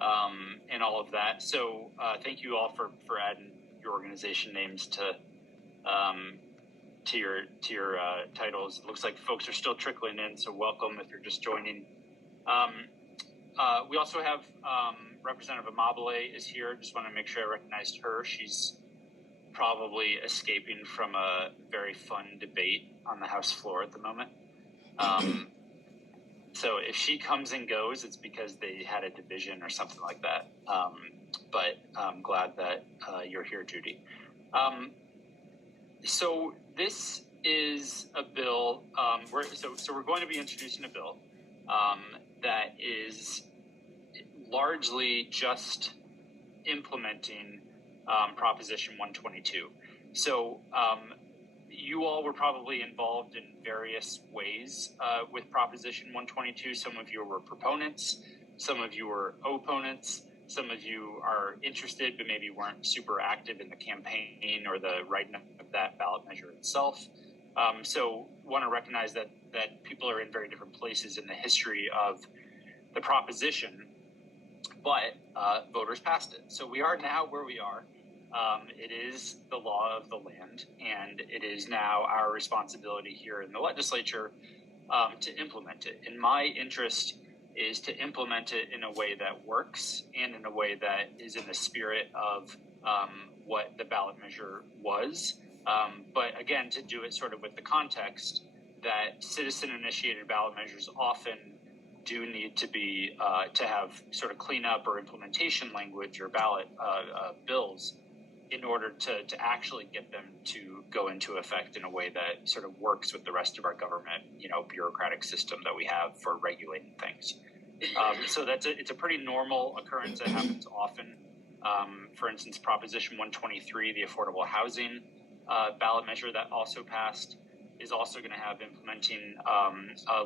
and all of that. So thank you all for adding your organization names to your titles. It looks like folks are still trickling in, so welcome if you're just joining. We also have Representative Amabile is here. Just want to make sure I recognized her. She's probably escaping from a very fun debate on the House floor at the moment. So if she comes and goes, it's because they had a division or something like that. But I'm glad that you're here, Judy. So this is a bill. We're going to be introducing a bill that is largely just implementing Proposition 122. So you all were probably involved in various ways with Proposition 122. Some of you were proponents, some of you were opponents, some of you are interested but maybe weren't super active in the campaign or the writing of that ballot measure itself. So want to recognize that people are in very different places in the history of the proposition, but voters passed it. So we are now where we are. It is the law of the land, and it is now our responsibility here in the legislature to implement it. And my interest is to implement it in a way that works and in a way that is in the spirit of what the ballot measure was. But again, to do it sort of with the context that citizen-initiated ballot measures often do need to be to have sort of cleanup or implementation language or ballot bills in order to actually get them to go into effect in a way that sort of works with the rest of our government, bureaucratic system that we have for regulating things. So it's a pretty normal occurrence that happens often. For instance, Proposition 123, the affordable housing ballot measure that also passed, is also going to have implementing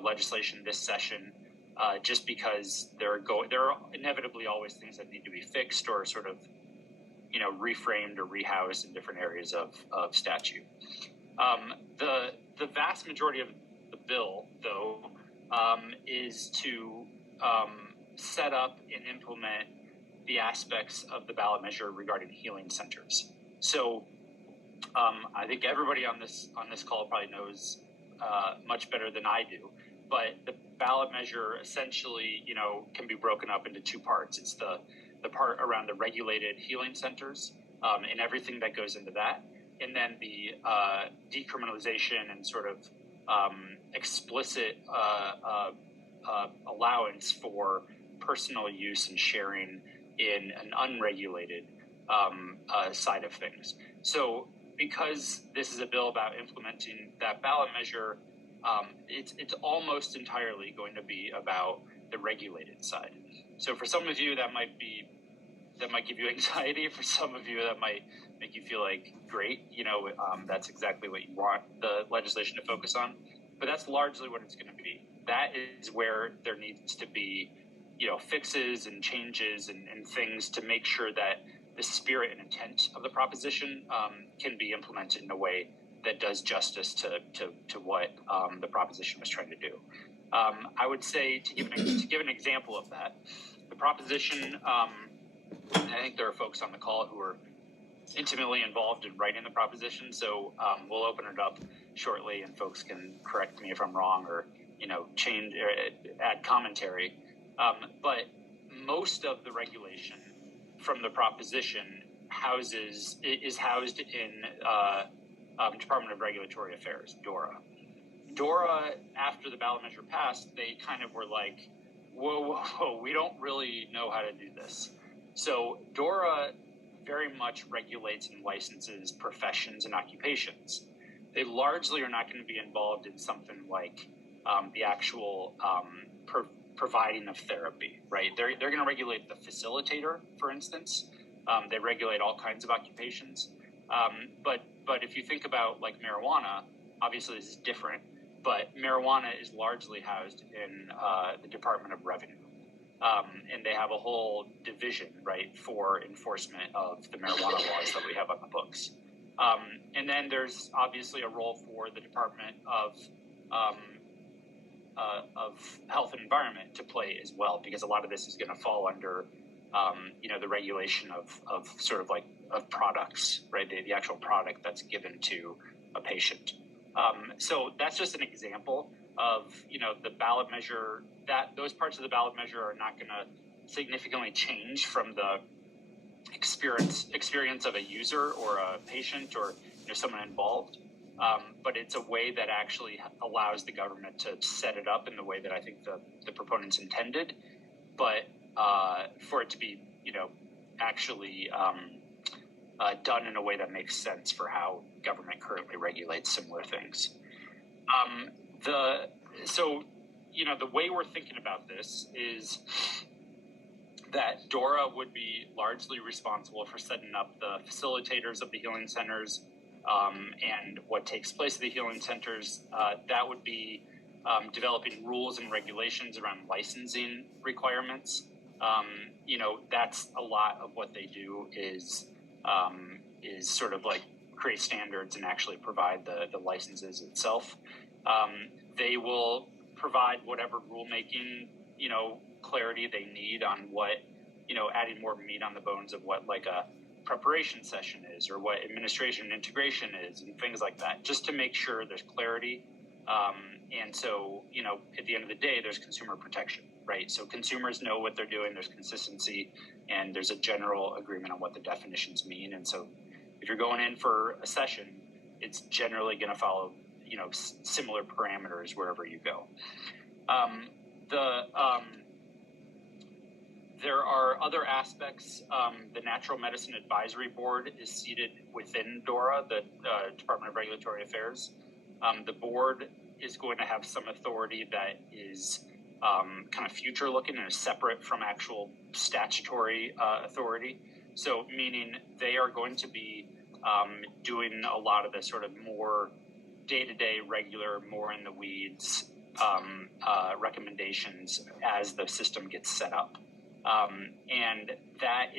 legislation this session, just because there are inevitably always things that need to be fixed or sort of reframed or rehoused in different areas of statute. The vast majority of the bill, though, is to set up and implement the aspects of the ballot measure regarding healing centers. So I think everybody on this call probably knows much better than I do, but the ballot measure essentially, can be broken up into two parts. It's the part around the regulated healing centers and everything that goes into that, and then the decriminalization and sort of explicit allowance for personal use and sharing in an unregulated side of things. So because this is a bill about implementing that ballot measure, it's almost entirely going to be about the regulated side. So for some of you, that might give you anxiety. For some of you, that might make you feel like, great, that's exactly what you want the legislation to focus on. But that's largely what it's going to be. That is where there needs to be, fixes and changes and things to make sure that the spirit and intent of the proposition can be implemented in a way that does justice to what the proposition was trying to do. I would say to give an example of that, the proposition, and I think there are folks on the call who are intimately involved in writing the proposition, so we'll open it up shortly and folks can correct me if I'm wrong or change or add commentary. But most of the regulation from the proposition is housed in Department of Regulatory Affairs, DORA. DORA, after the ballot measure passed, they kind of were like, whoa, we don't really know how to do this. So DORA very much regulates and licenses professions and occupations. They largely are not going to be involved in something like the actual providing of therapy, right? They're going to regulate the facilitator, for instance. They regulate all kinds of occupations. But if you think about like marijuana, obviously this is different, but marijuana is largely housed in the Department of Revenue. And they have a whole division, right, for enforcement of the marijuana laws that we have on the books. And then there's obviously a role for the Department of Health and Environment to play as well, because a lot of this is going to fall under the regulation of sort of like of products, right? The actual product that's given to a patient. So that's just an example of, the ballot measure, that those parts of the ballot measure are not going to significantly change from the experience of a user or a patient or someone involved. But it's a way that actually allows the government to set it up in the way that I think the proponents intended, but for it to be, actually done in a way that makes sense for how government currently regulates similar things. The way we're thinking about this is that DORA would be largely responsible for setting up the facilitators of the healing centers and what takes place at the healing centers. That would be developing rules and regulations around licensing requirements. That's a lot of what they do is sort of like create standards and actually provide the licenses itself. They will provide whatever rulemaking, clarity they need on what, adding more meat on the bones of what like a preparation session is or what administration and integration is and things like that, just to make sure there's clarity. And so, at the end of the day, there's consumer protection, right? So consumers know what they're doing, there's consistency, and there's a general agreement on what the definitions mean. And so if you're going in for a session, it's generally going to follow, similar parameters wherever you go. There are other aspects. The Natural Medicine Advisory Board is seated within DORA, the Department of Regulatory Affairs. The board is going to have some authority that is kind of future-looking and is separate from actual statutory authority. So meaning they are going to be doing a lot of the sort of more day-to-day, regular, more in the weeds recommendations as the system gets set up. And that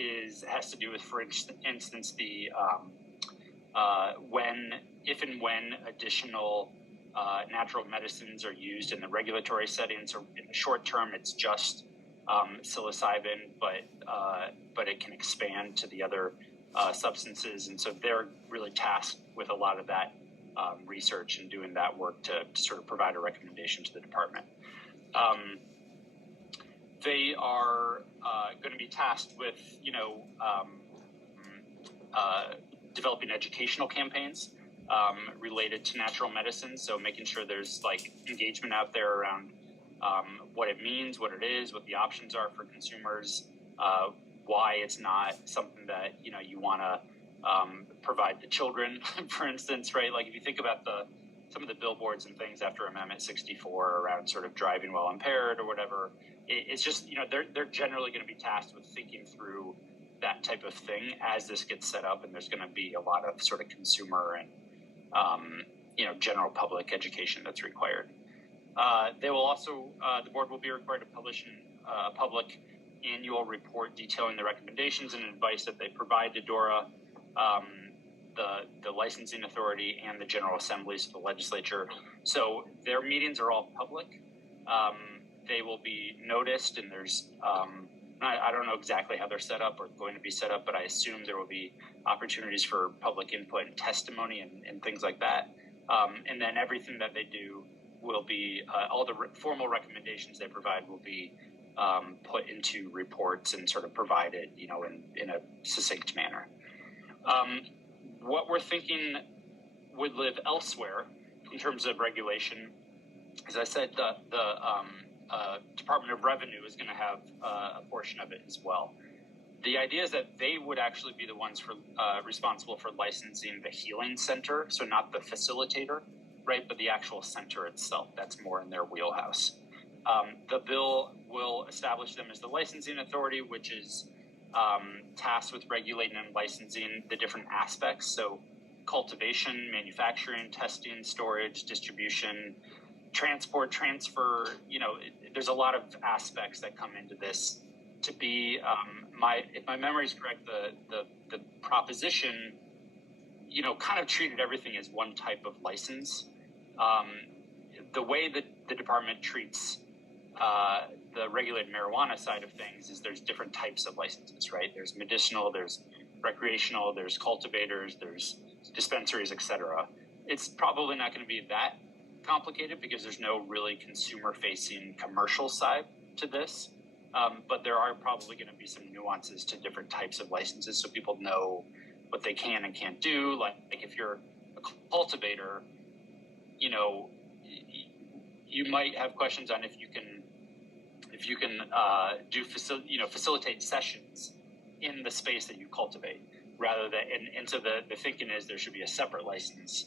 has to do with, for instance, the if and when additional natural medicines are used in the regulatory settings, or in the short term, it's just psilocybin, but it can expand to the other substances. And so they're really tasked with a lot of that research and doing that work to sort of provide a recommendation to the department. They are going to be tasked with, developing educational campaigns related to natural medicine. So making sure there's like engagement out there around what it means, what it is, what the options are for consumers, why it's not something that, you want to provide to children, for instance, right? Like if you think about some of the billboards and things after Amendment 64 around sort of driving while impaired or whatever, it's just, they're generally going to be tasked with thinking through that type of thing as this gets set up, and there's going to be a lot of sort of consumer and, general public education that's required. They will also, the board will be required to publish a public annual report detailing the recommendations and advice that they provide to DORA, the licensing authority, and the General Assemblies of the legislature. So their meetings are all public. They will be noticed, and there's, I don't know exactly how they're set up or going to be set up, but I assume there will be opportunities for public input and testimony and things like that. And then everything that they do will be, all the formal recommendations they provide will be put into reports and sort of provided, in a succinct manner. What we're thinking would live elsewhere in terms of regulation, as I said, the Department of Revenue is going to have a portion of it as well. The idea is that they would actually be the ones responsible for licensing the healing center, so not the facilitator, right, but the actual center itself. That's more in their wheelhouse. The bill will establish them as the licensing authority, which is tasked with regulating and licensing the different aspects. So cultivation, manufacturing, testing, storage, distribution, transport, transfer, there's a lot of aspects that come into this. To be, if my memory is correct, the proposition, kind of treated everything as one type of license. The way that the department treats the regulated marijuana side of things is there's different types of licenses, right? There's medicinal, there's recreational, there's cultivators, there's dispensaries, etc. It's probably not going to be that complicated because there's no really consumer-facing commercial side to this. But there are probably going to be some nuances to different types of licenses so people know what they can and can't do. Like if you're a cultivator, you know, you might have questions on if you can facilitate sessions in the space that you cultivate, rather than and so the thinking is there should be a separate license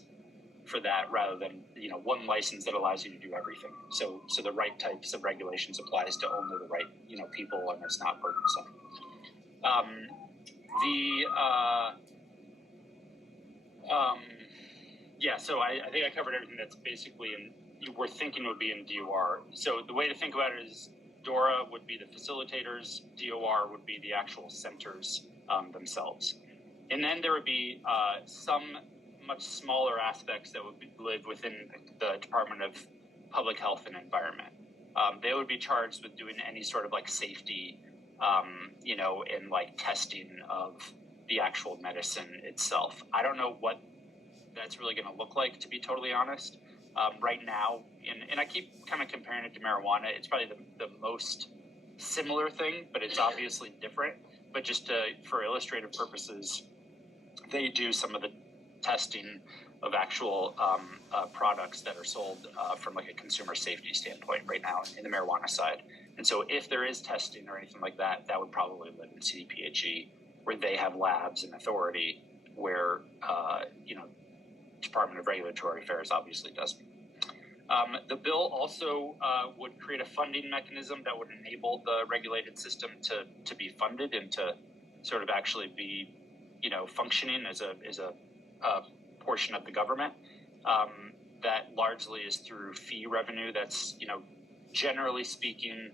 for that rather than one license that allows you to do everything. So the right types of regulations applies to only the right people, and it's not burdensome. So I think I covered everything that's basically we're thinking would be in DOR. So the way to think about it is DORA would be the facilitators, DOR would be the actual centers themselves. And then there would be some much smaller aspects that would live within the Department of Public Health and Environment. They would be charged with doing any sort of like safety, and like testing of the actual medicine itself. I don't know what that's really going to look like, to be totally honest. Right now, and I keep kind of comparing it to marijuana, it's probably the most similar thing, but it's obviously different. But just for illustrative purposes, they do some of the testing of actual products that are sold from like a consumer safety standpoint right now in the marijuana side. And so if there is testing or anything like that, that would probably live in CDPHE, where they have labs and authority, where Department of Regulatory Affairs obviously doesn't. The bill also would create a funding mechanism that would enable the regulated system to be funded and to sort of actually be, functioning as a portion of the government. That largely is through fee revenue. That's, generally speaking,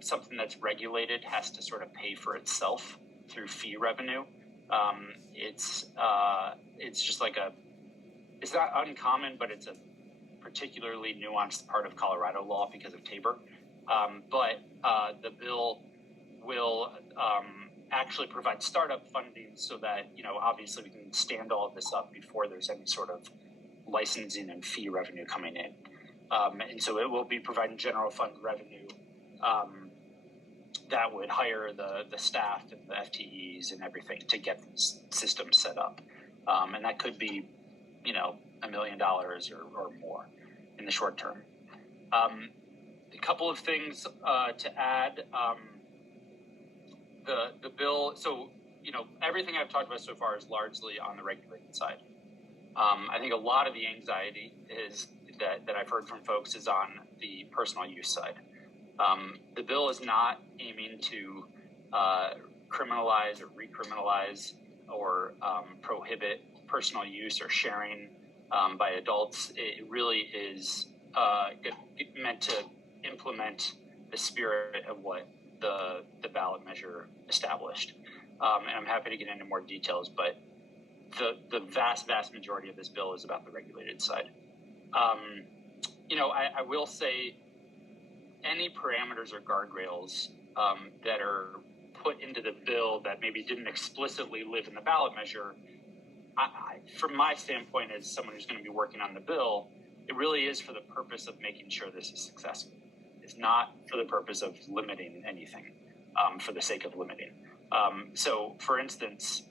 something that's regulated has to sort of pay for itself through fee revenue. It's just like it's not uncommon, but it's a particularly nuanced part of Colorado law because of Tabor. But the bill will actually provide startup funding so that, obviously we can stand all of this up before there's any sort of licensing and fee revenue coming in. And so it will be providing general fund revenue that would hire the staff and the FTEs and everything to get these systems set up. And that could be, $1 million or more in the short term. A couple of things to add. The bill, so, everything I've talked about so far is largely on the regulated side. I think a lot of the anxiety is that I've heard from folks is on the personal use side. The bill is not aiming to criminalize or recriminalize or prohibit personal use or sharing by adults. It really is meant to implement the spirit of what the ballot measure established. And I'm happy to get into more details, but the vast majority of this bill is about the regulated side. I will say any parameters or guardrails that are put into the bill that maybe didn't explicitly live in the ballot measure, from my standpoint as someone who's going to be working on the bill, it really is for the purpose of making sure this is successful. It's not for the purpose of limiting anything for the sake of limiting. So, for instance,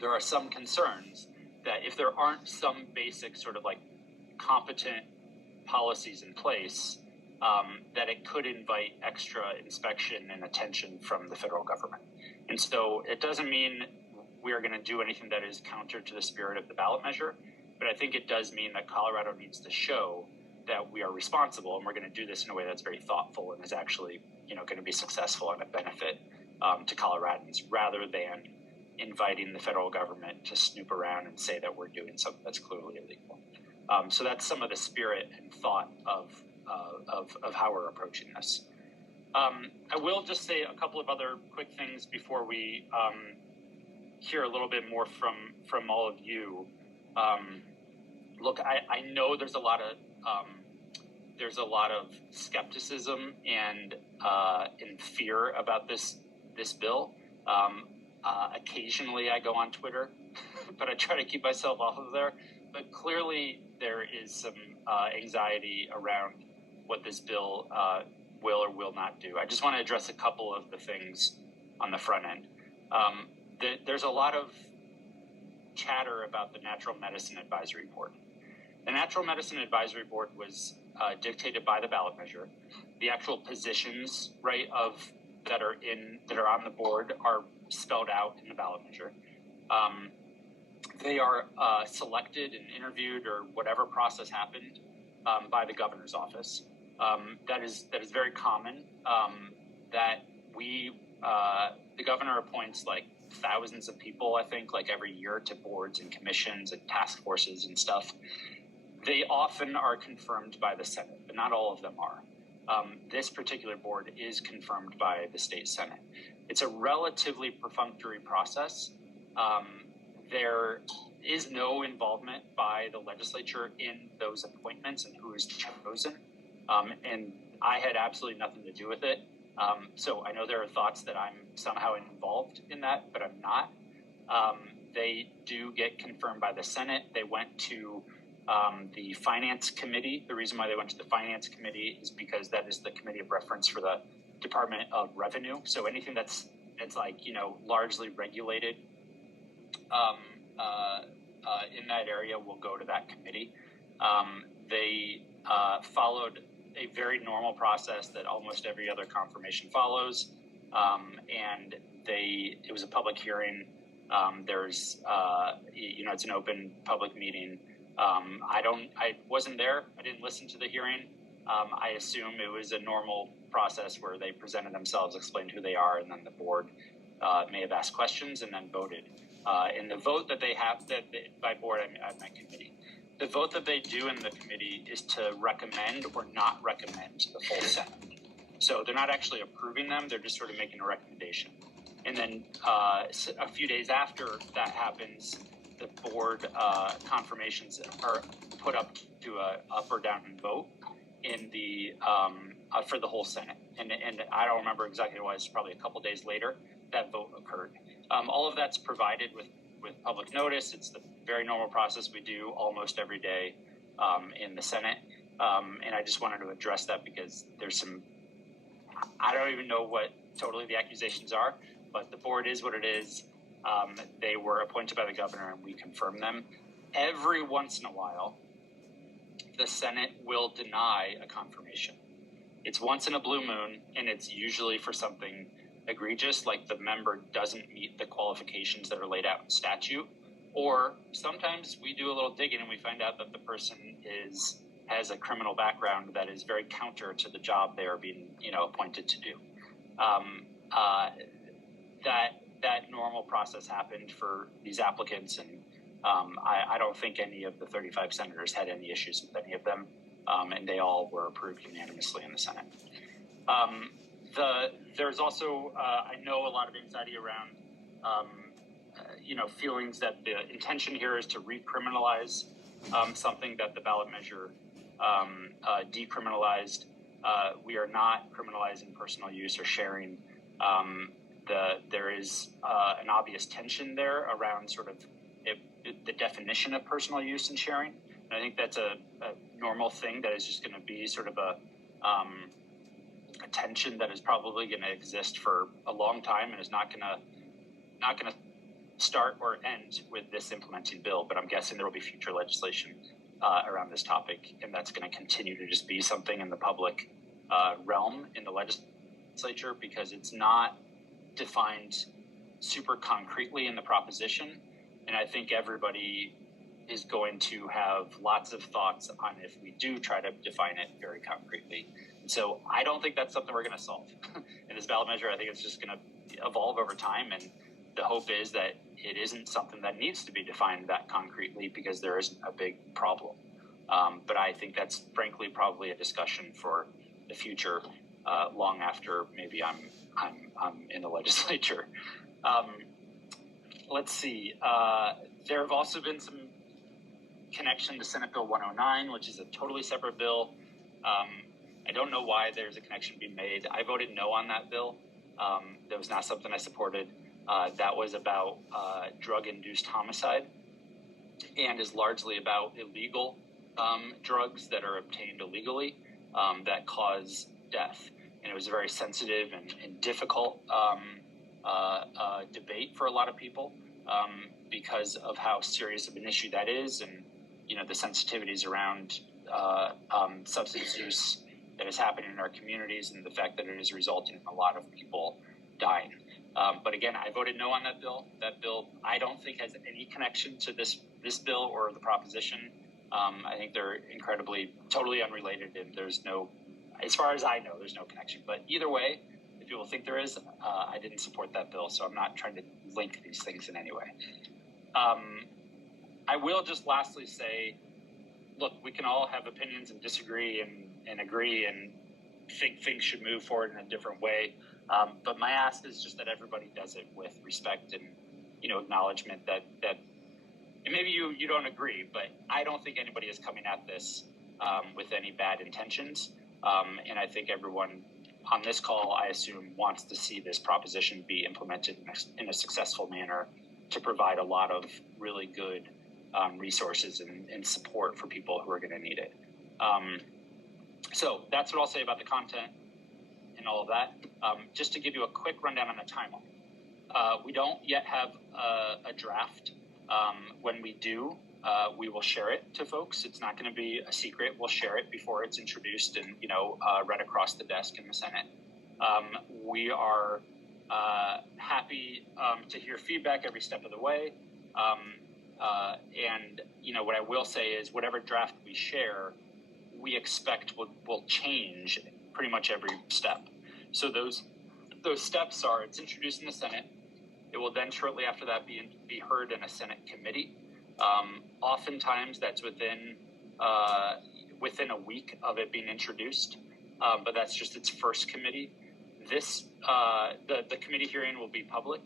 there are some concerns that if there aren't some basic sort of like competent policies in place, that it could invite extra inspection and attention from the federal government. And so it doesn't mean we are going to do anything that is counter to the spirit of the ballot measure, but I think it does mean that Colorado needs to show that we are responsible, and we're going to do this in a way that's very thoughtful and is actually, going to be successful and a benefit to Coloradans, rather than inviting the federal government to snoop around and say that we're doing something that's clearly illegal. So that's some of the spirit and thought of how we're approaching this. I will just say a couple of other quick things before we hear a little bit more from all of you. Look, I know there's a lot of there's a lot of skepticism and fear about this bill. Occasionally I go on Twitter, but I try to keep myself off of there. But clearly there is some anxiety around what this bill will or will not do. I just want to address a couple of the things on the front end. There's a lot of chatter about the Natural Medicine Advisory Board. The Natural Medicine Advisory Board was dictated by the ballot measure. The actual positions, right, that are on the board are spelled out in the ballot measure. They are selected and interviewed, or whatever process happened, by the governor's office. That is very common. That the governor appoints like thousands of people, I think, like every year to boards and commissions and task forces and stuff. They often are confirmed by the Senate, but not all of them are. This particular board is confirmed by the state Senate. It's a relatively perfunctory process. There is no involvement by the legislature in those appointments and who is chosen. And I had absolutely nothing to do with it. So I know there are thoughts that I'm somehow involved in that, but I'm not. They do get confirmed by the Senate. They went to the Finance Committee. The reason why they went to the Finance Committee is because that is the committee of reference for the Department of Revenue. So anything that's like, largely regulated in that area will go to that committee. They followed a very normal process that almost every other confirmation follows, and it was a public hearing. There's it's an open public meeting. I wasn't there. I didn't listen to the hearing. I assume it was a normal process where they presented themselves, explained who they are, and then the board may have asked questions and then voted. In the vote that they have, by board I meant committee. The vote that they do in the committee is to recommend or not recommend to the full Senate. So they're not actually approving them; they're just sort of making a recommendation. And then a few days after that happens, the board confirmations are put up to a up or down vote in the for the whole Senate. And I don't remember exactly why. It's probably a couple days later that vote occurred. All of that's provided with public notice. It's the very normal process we do almost every day in the Senate. And I just wanted to address that because there's I don't even know what totally the accusations are, but the board is what it is. They were appointed by the governor and we confirm them. Every once in a while, the Senate will deny a confirmation. It's once in a blue moon, and it's usually for something egregious, like the member doesn't meet the qualifications that are laid out in statute, or sometimes we do a little digging and we find out that the person has a criminal background that is very counter to the job they are being appointed to do. That normal process happened for these applicants, and I don't think any of the 35 senators had any issues with any of them, and they all were approved unanimously in the Senate. There's also, I know, a lot of anxiety around, feelings that the intention here is to recriminalize something that the ballot measure decriminalized. We are not criminalizing personal use or sharing. There is an obvious tension there around sort of the definition of personal use and sharing. And I think that's a normal thing that is just going to be sort of a tension that is probably going to exist for a long time and is not going to start or end with this implementing bill. But I'm guessing there will be future legislation around this topic, and that's going to continue to just be something in the public realm in the legislature because it's not defined super concretely in the proposition. And I think everybody is going to have lots of thoughts on if we do try to define it very concretely. And so I don't think that's something we're going to solve in this ballot measure. I think it's just going to evolve over time. And the hope is that it isn't something that needs to be defined that concretely because there isn't a big problem. But I think that's frankly probably a discussion for the future, long after maybe I'm in the legislature. Let's see. There have also been some connection to Senate Bill 109, which is a totally separate bill. I don't know why there's a connection being made. I voted no on that bill. That was not something I supported. That was about drug-induced homicide and is largely about illegal drugs that are obtained illegally that cause death. And it was a very sensitive and difficult debate for a lot of people because of how serious of an issue that is, and the sensitivities around substance use that is happening in our communities, and the fact that it is resulting in a lot of people dying. But again, I voted no on that bill. That bill, I don't think, has any connection to this bill or the proposition. I think they're totally unrelated, and there's no, as far as I know, there's no connection. But either way, if people think there is, I didn't support that bill, so I'm not trying to link these things in any way. I will just lastly say, look, we can all have opinions and disagree and agree and think things should move forward in a different way. But my ask is just that everybody does it with respect and, acknowledgement that and maybe you don't agree, but I don't think anybody is coming at this with any bad intentions. And I think everyone on this call, I assume, wants to see this proposition be implemented in a successful manner to provide a lot of really good resources and support for people who are going to need it. So that's what I'll say about the content and all of that. Just to give you a quick rundown on the timeline. We don't yet have a draft. When we do, we will share it to folks. It's not going to be a secret. We'll share it before it's introduced and, read across the desk in the Senate. We are happy to hear feedback every step of the way. And, what I will say is whatever draft we share, we expect will change pretty much every step. So those steps are, it's introduced in the Senate. It will then shortly after that be heard in a Senate committee. Oftentimes that's within a week of it being introduced, but that's just its first committee. The committee hearing will be public.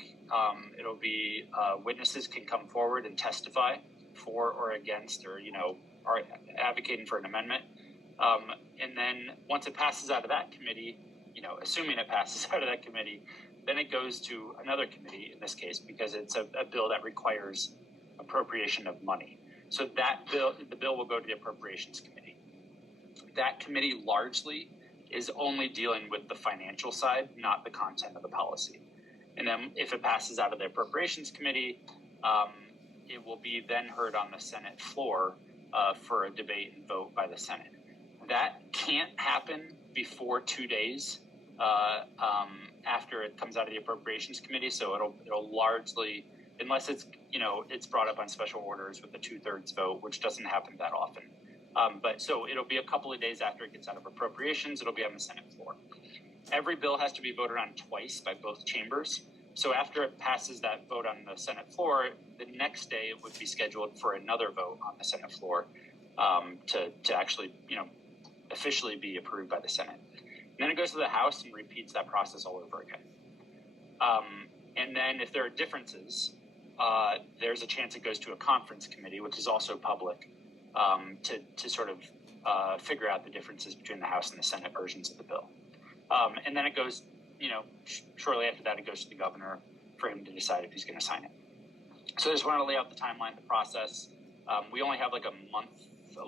It'll be witnesses can come forward and testify for or against, or are advocating for an amendment. And then once it passes out of that committee, assuming it passes out of that committee, then it goes to another committee in this case, because it's a bill that requires appropriation of money. So the bill will go to the Appropriations Committee. That committee largely is only dealing with the financial side, not the content of the policy. And then if it passes out of the Appropriations Committee, it will be then heard on the Senate floor for a debate and vote by the Senate. That can't happen before 2 days after it comes out of the Appropriations Committee. So it'll largely, unless it's brought up on special orders with a 2/3 vote, which doesn't happen that often. But so it'll be a couple of days after it gets out of appropriations. It'll be on the Senate floor. Every bill has to be voted on twice by both chambers. So after it passes that vote on the Senate floor, the next day it would be scheduled for another vote on the Senate floor to actually, officially be approved by the Senate. And then it goes to the House and repeats that process all over again. And then if there are differences, there's a chance it goes to a conference committee, which is also public, to sort of figure out the differences between the House and the Senate versions of the bill. And then it goes, shortly after that, it goes to the governor for him to decide if he's going to sign it. So I just want to lay out the timeline, the process. We only have like a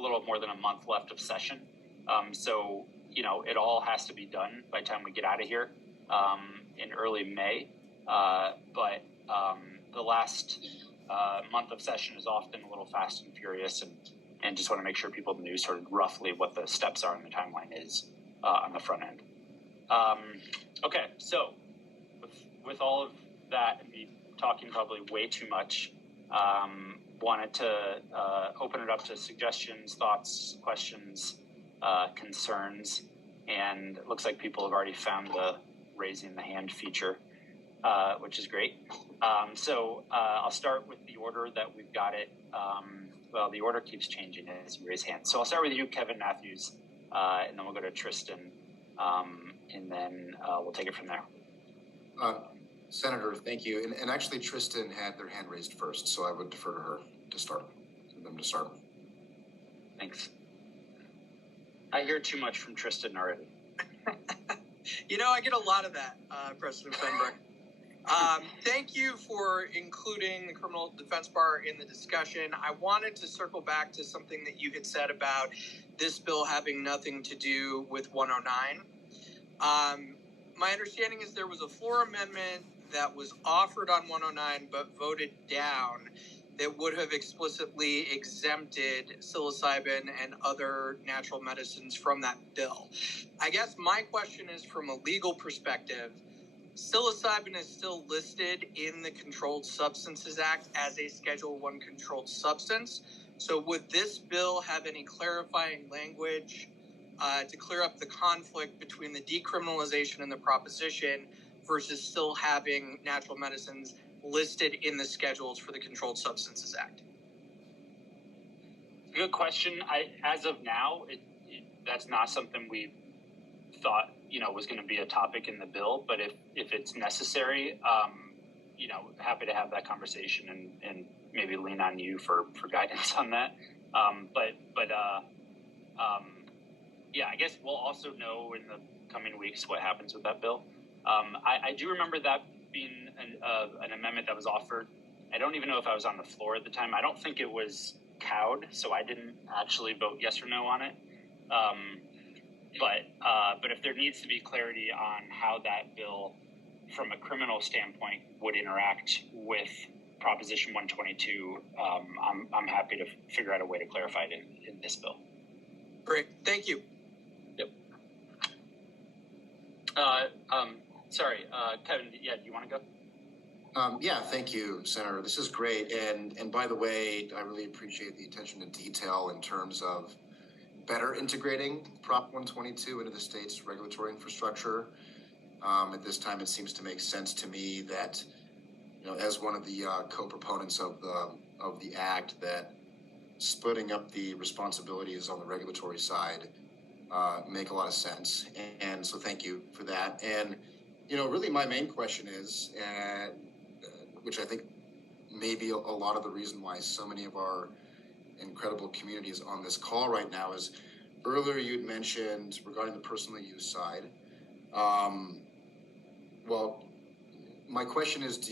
little more than a month left of session. So, it all has to be done by the time we get out of here in early May. But the last month of session is often a little fast and furious, and just want to make sure people knew sort of roughly what the steps are and the timeline is on the front end. Okay, so with all of that and me talking probably way too much, wanted to open it up to suggestions, thoughts, questions, concerns, and it looks like people have already found the raising the hand feature, which is great. So I'll start with the order that we've got it. Well, the order keeps changing as you raise hands. So I'll start with you, Kevin Matthews, and then we'll go to Tristan, and then we'll take it from there. Senator, thank you. And actually, Tristan had their hand raised first, so I would defer to her to start. Thanks. I hear too much from Tristan already. I get a lot of that, President Fenberg. Thank you for including the criminal defense bar in the discussion. I wanted to circle back to something that you had said about this bill having nothing to do with 109. My understanding is there was a floor amendment that was offered on 109 but voted down that would have explicitly exempted psilocybin and other natural medicines from that bill. I guess my question is, from a legal perspective, psilocybin is still listed in the Controlled Substances Act as a Schedule I controlled substance. So would this bill have any clarifying language to clear up the conflict between the decriminalization and the proposition versus still having natural medicines listed in the schedules for the Controlled Substances Act? Good question. As of now, that's not something we thought was going to be a topic in the bill. But if it's necessary, happy to have that conversation and maybe lean on you for guidance on that. Yeah, I guess we'll also know in the coming weeks what happens with that bill. I do remember that being an amendment that was offered. I don't even know if I was on the floor at the time. I don't think it was cowed, so I didn't actually vote yes or no on it. But if there needs to be clarity on how that bill, from a criminal standpoint, would interact with Proposition 122, I'm happy to figure out a way to clarify it in this bill. Great, thank you. Yep. Sorry, Kevin. Yeah, do you want to go? Yeah, thank you, Senator. This is great. And by the way, I really appreciate the attention to detail in terms of better integrating Prop 122 into the state's regulatory infrastructure. At this time, it seems to make sense to me that, as one of the co-proponents of the act, that splitting up the responsibilities on the regulatory side make a lot of sense. And so thank you for that. And, really my main question is, which I think may be a lot of the reason why so many of our incredible communities on this call right now, is earlier you'd mentioned regarding the personal use side. Well, my question is,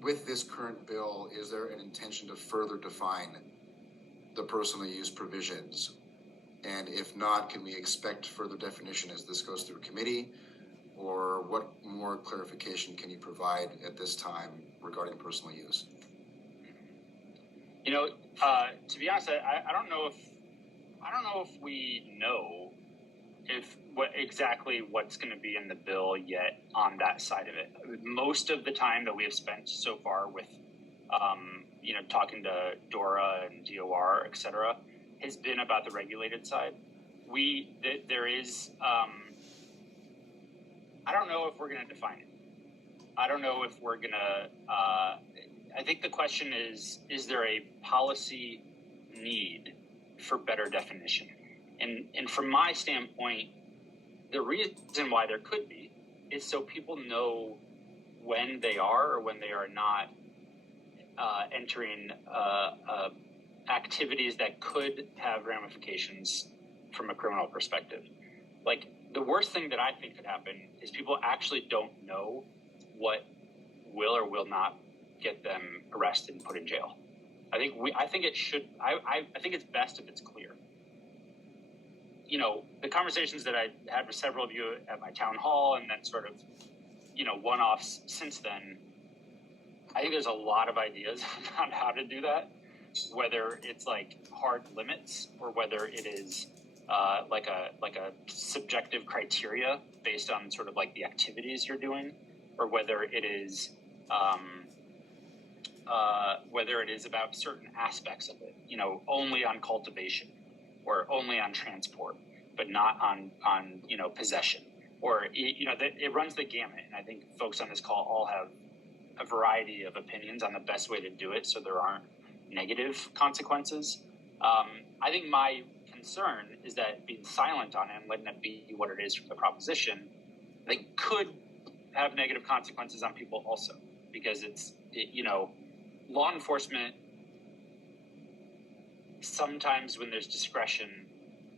with this current bill, is there an intention to further define the personal use provisions? And if not, can we expect further definition as this goes through committee? Or what more clarification can you provide at this time regarding personal use? To be honest, I don't know if we know exactly what's going to be in the bill yet on that side of it. Most of the time that we have spent so far with, talking to DORA and DOR, et cetera, has been about the regulated side. There is, I don't know if we're going to define it. I don't know if we're going to, I think the question is there a policy need for better definition? And from my standpoint, the reason why there could be is so people know when they are or when they are not entering activities that could have ramifications from a criminal perspective. Like, the worst thing that I think could happen is people actually don't know what will or will not get them arrested and put in jail. I think it's best if it's clear. The conversations that I had with several of you at my town hall and then sort of, one-offs since then, I think there's a lot of ideas on how to do that, whether it's like hard limits or whether it is like a subjective criteria based on sort of like the activities you're doing, or whether it is about certain aspects of it, only on cultivation or only on transport, but not on possession, or it runs the gamut. And I think folks on this call all have a variety of opinions on the best way to do it so there aren't negative consequences. I think my concern is that being silent on it and letting it be what it is from the proposition, they could have negative consequences on people also, because law enforcement, sometimes when there's discretion,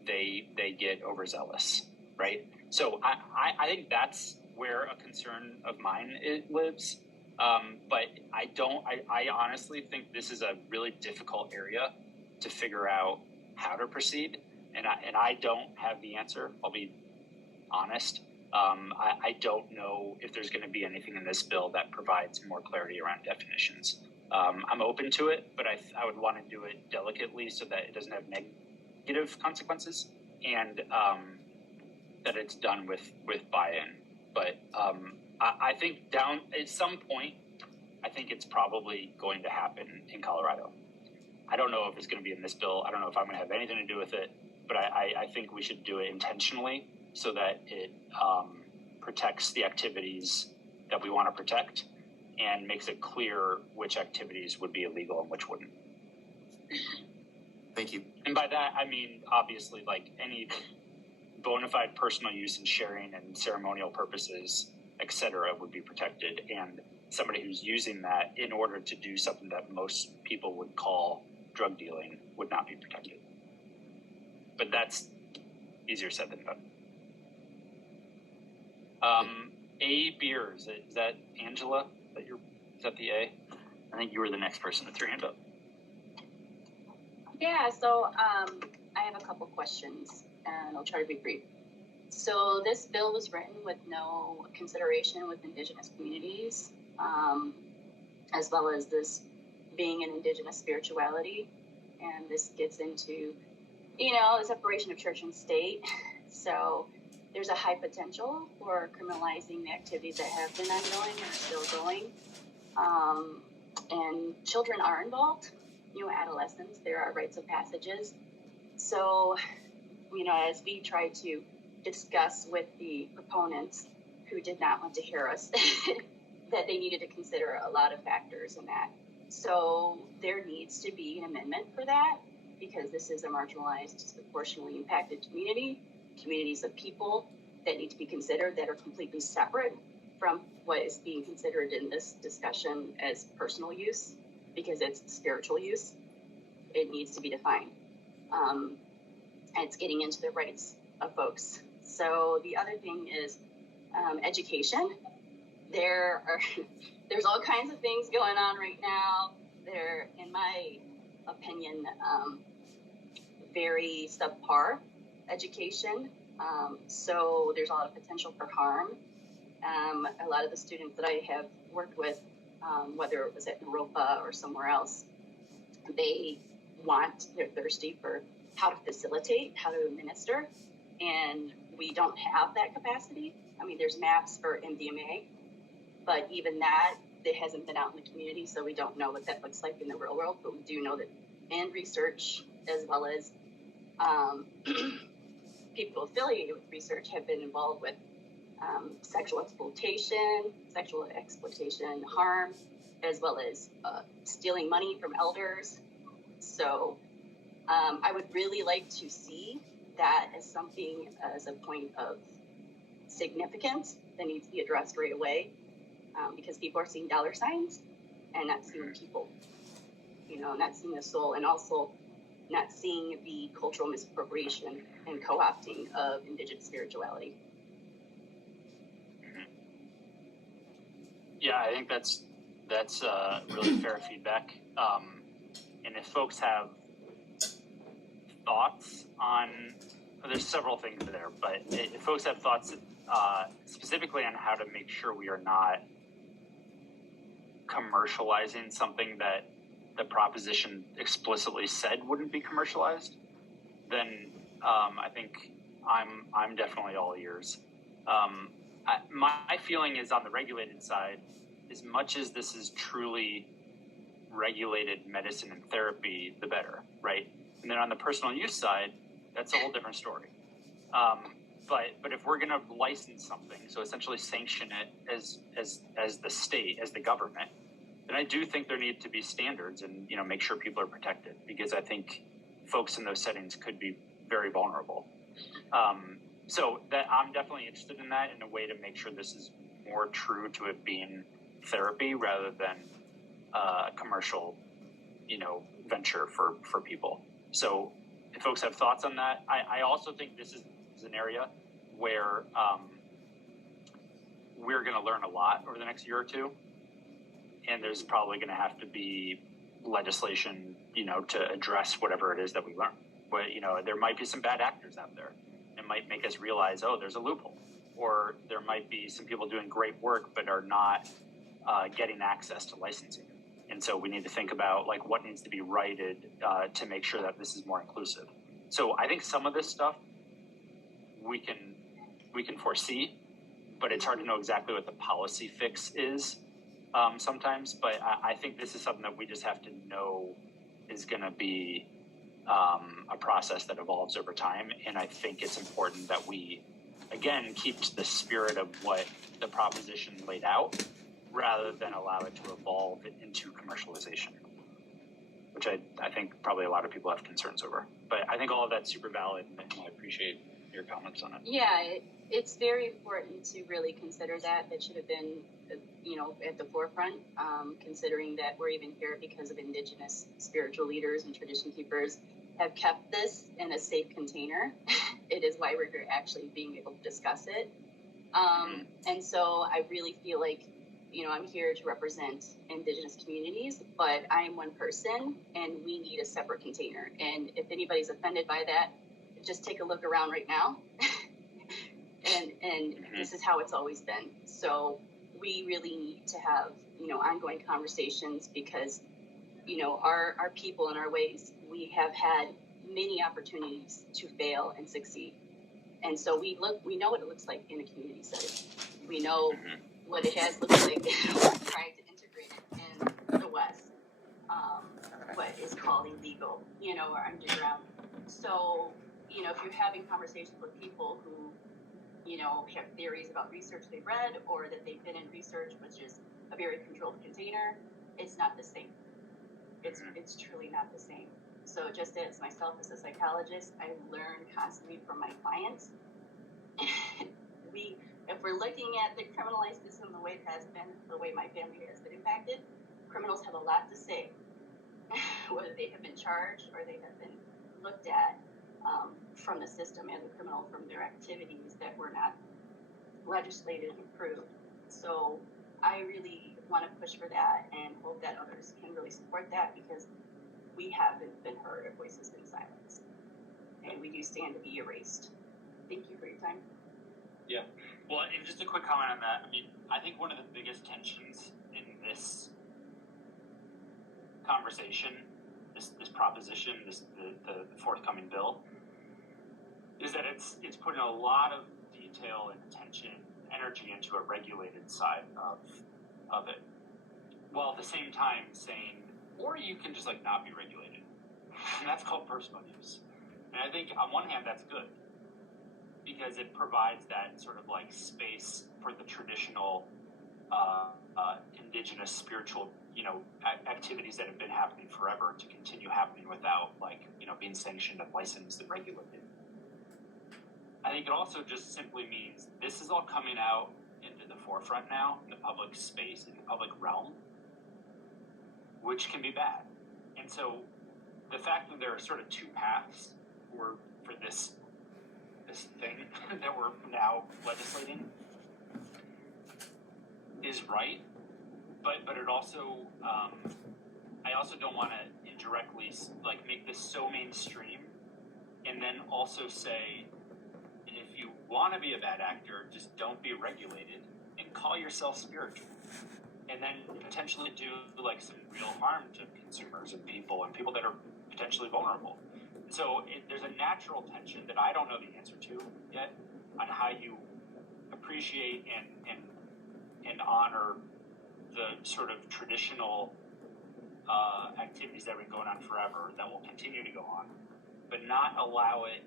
they get overzealous, right? So I think that's where a concern of mine lives. But I honestly think this is a really difficult area to figure out how to proceed. And I don't have the answer. I'll be honest. I don't know if there's going to be anything in this bill that provides more clarity around definitions. I'm open to it, but I would want to do it delicately so that it doesn't have negative consequences, and that it's done with buy-in. But I think down at some point, I think it's probably going to happen in Colorado. I don't know if it's going to be in this bill. I don't know if I'm going to have anything to do with it, but I think we should do it intentionally so that it protects the activities that we want to protect and makes it clear which activities would be illegal and which wouldn't. Thank you. And by that, I mean, obviously, like any bona fide personal use and sharing and ceremonial purposes, et cetera, would be protected. And somebody who's using that in order to do something that most people would call drug dealing would not be protected. But that's easier said than done. A beers, is that Angela? Is that the A? I think you were the next person with your hand up. Yeah, so I have a couple questions, and I'll try to be brief. So this bill was written with no consideration with Indigenous communities, as well as this being an Indigenous spirituality, and this gets into, the separation of church and state. So there's a high potential for criminalizing the activities that have been ongoing and are still going. And children are involved, adolescents, there are rites of passages. So, as we try to discuss with the proponents who did not want to hear us, that they needed to consider a lot of factors in that. So there needs to be an amendment for that, because this is a marginalized, disproportionately impacted communities of people that need to be considered that are completely separate from what is being considered in this discussion as personal use, because it's spiritual use. It needs to be defined. And it's getting into the rights of folks. So the other thing is education. There's all kinds of things going on right now. They're, in my opinion, very subpar education. So there's a lot of potential for harm. A lot of the students that I have worked with, whether it was at Europa or somewhere else, they're thirsty for how to facilitate, how to administer, and we don't have that capacity. I mean, there's maps for MDMA, but even that, it hasn't been out in the community, so we don't know what that looks like in the real world, but we do know that in research, as well as people affiliated with research have been involved with sexual exploitation, harm, as well as stealing money from elders. So I would really like to see that as something, as a point of significance that needs to be addressed right away, because people are seeing dollar signs and not seeing people, not seeing the soul, and also not seeing the cultural misappropriation and co-opting of Indigenous spirituality. Yeah, I think that's really fair feedback. And if folks have thoughts on, there's several things there, but if folks have thoughts specifically on how to make sure we are not commercializing something that the proposition explicitly said wouldn't be commercialized, then I think I'm definitely all ears. My feeling is on the regulated side, as much as this is truly regulated medicine and therapy, the better, right? And then on the personal use side, that's a whole different story. But if we're going to license something, so essentially sanction it as the state, as the government, then I do think there need to be standards and make sure people are protected, because I think folks in those settings could be very vulnerable. So that I'm definitely interested in that, in a way to make sure this is more true to it being therapy rather than a commercial, venture for people. So if folks have thoughts on that. I also think this is an area where we're going to learn a lot over the next year or two, and there's probably going to have to be legislation, to address whatever it is that we learn. But, there might be some bad actors out there. It might make us realize, there's a loophole, or there might be some people doing great work but are not getting access to licensing. And so we need to think about what needs to be righted to make sure that this is more inclusive. So I think some of this stuff we can foresee, but it's hard to know exactly what the policy fix is sometimes. But I think this is something that we just have to know is going to be a process that evolves over time. And I think it's important that we, again, keep to the spirit of what the proposition laid out, rather than allow it to evolve into commercialization, which I think probably a lot of people have concerns over. But I think all of that's super valid, and I appreciate your comments on it. Yeah, it's very important to really consider that. That should have been, at the forefront, considering that we're even here because of Indigenous spiritual leaders and tradition keepers have kept this in a safe container. It is why we're here actually being able to discuss it. And so I really feel like, I'm here to represent Indigenous communities, but I'm one person and we need a separate container. And if anybody's offended by that, just take a look around right now. and this is how it's always been. So we really need to have, ongoing conversations because, our people and our ways, we have had many opportunities to fail and succeed. And so we know what it looks like in a community setting. We know what it has looked like trying to integrate it in the West, what is called illegal, or underground. So, if you're having conversations with people who, have theories about research they've read or that they've been in research, which is a very controlled container, it's not the same. It's truly not the same. So just as myself as a psychologist, I learn constantly from my clients. If we're looking at the criminalized system the way it has been, the way my family has been impacted, criminals have a lot to say, whether they have been charged or they have been looked at from the system as a criminal from their activities that were not legislated and approved. So I really want to push for that and hope that others can really support that because we haven't been heard, our voices been silenced, and we do stand to be erased. Thank you for your time. Yeah. Well, and just a quick comment on that. I think one of the biggest tensions in this conversation, this proposition, the forthcoming bill, is that it's putting a lot of detail and attention, energy into a regulated side of it, while at the same time saying, or you can just not be regulated, and that's called personal use. And I think on one hand that's good, because it provides that sort of space for the traditional indigenous spiritual, activities that have been happening forever to continue happening without being sanctioned and licensed and regulated. I think it also just simply means this is all coming out into the forefront now in the public space, in the public realm, which can be bad. And so the fact that there are sort of two paths for this thing that we're now legislating is right, but it also I also don't want to indirectly make this so mainstream and then also say, if you want to be a bad actor, just don't be regulated and call yourself spiritual, and then potentially do some real harm to consumers and people that are potentially vulnerable. So there's a natural tension that I don't know the answer to yet on how you appreciate and honor the sort of traditional activities that have been going on forever that will continue to go on, but not allow it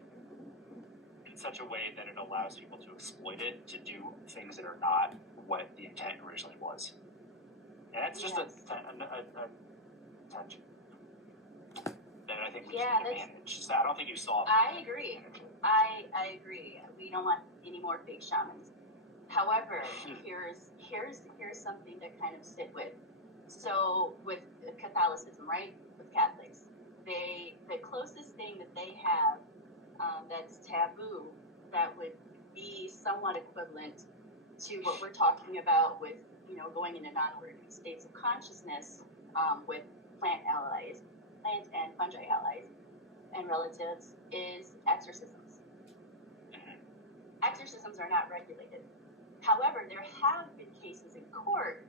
in such a way that it allows people to exploit it to do things that are not what the intent originally was. And that's just a tension that I think we need to manage. So I don't think you solved it. I agree. I agree. We don't want any more fake shamans. However, here's something to kind of sit with. So with Catholicism, right? With Catholics, the closest thing that they have that's taboo that would be somewhat equivalent to what we're talking about with, going into non-ordinary states of consciousness with plant allies, plant and fungi allies and relatives is exorcisms. Exorcisms are not regulated. However, there have been cases in court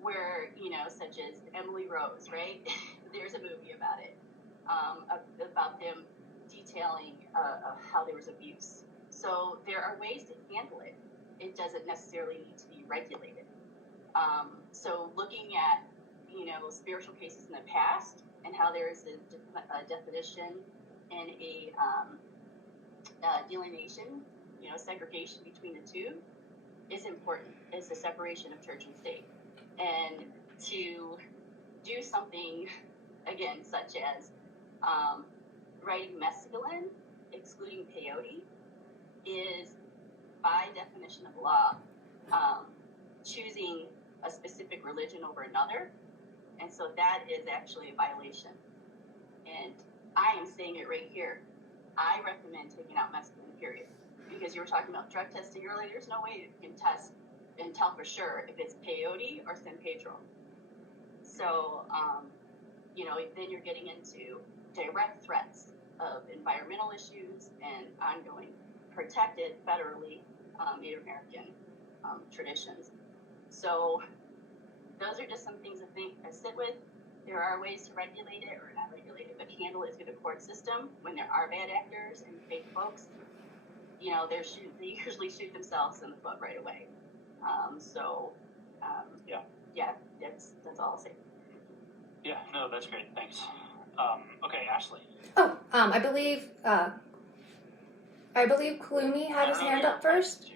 where, such as Emily Rose, right? There's a movie about it, about them detailing how there was abuse. So there are ways to handle it. It doesn't necessarily need to be regulated. So looking at, spiritual cases in the past and how there is a definition and a delineation, segregation between the two is important. It's the separation of church and state. And to do something, again, such as writing mescaline, excluding peyote, is by definition of law choosing a specific religion over another. And so that is actually a violation. And I am saying it right here. I recommend taking out mescaline, period. Because you were talking about drug testing earlier, there's no way you can test and tell for sure if it's peyote or San Pedro. So, then you're getting into direct threats of environmental issues and ongoing protected federally Native American traditions. So those are just some things I sit with. There are ways to regulate it or not regulate it, but handle it through the court system. When there are bad actors and fake folks, they usually shoot themselves in the foot right away. Yeah, that's all I'll say. Yeah, no, that's great. Thanks. Okay, Ashley. Oh, I believe Kalumi had his hand up first.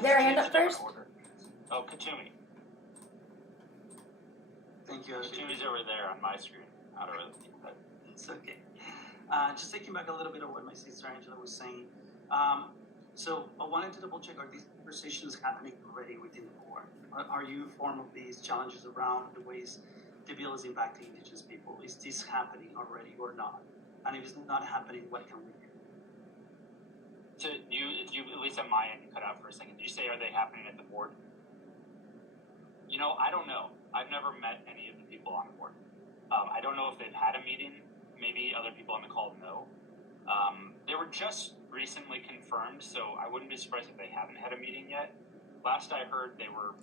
Their hand up first. Oh, Katumi. Thank you, Ashley. Katumi's over there on my screen. I don't really think that. It's okay. Just taking back a little bit of what my sister Angela was saying. So I wanted to double check, are these conversations happening already within the board? Are you informed of these challenges around the ways the bill is impacting Indigenous people? Is this happening already or not? And if it's not happening, what can we do? So you at least on my end, you cut out for a second. Did you say, are they happening at the board? I don't know. I've never met any of the people on the board. I don't know if they've had a meeting. Maybe other people on the call know. They were just recently confirmed, so I wouldn't be surprised if they haven't had a meeting yet. Last I heard, they were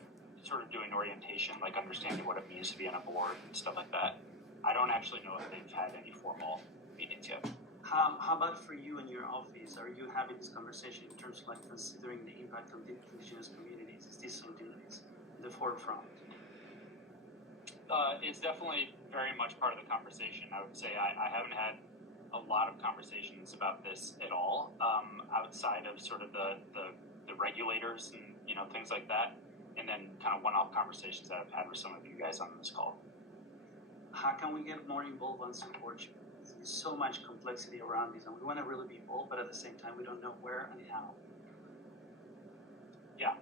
sort of doing orientation, like understanding what it means to be on a board and stuff like that. I don't actually know if they've had any formal meetings yet. How about for you and your office? Are you having this conversation in terms of like considering the impact on the Indigenous communities? Is this something that is in the forefront? It's definitely very much part of the conversation. I would say I haven't had a lot of conversations about this at all, outside of sort of the regulators and things like that, and then kind of one-off conversations that I've had with some of you guys on this call. How can we get more involved on support? There's so much complexity around this, and we want to really be involved, but at the same time, we don't know where and how. Yeah,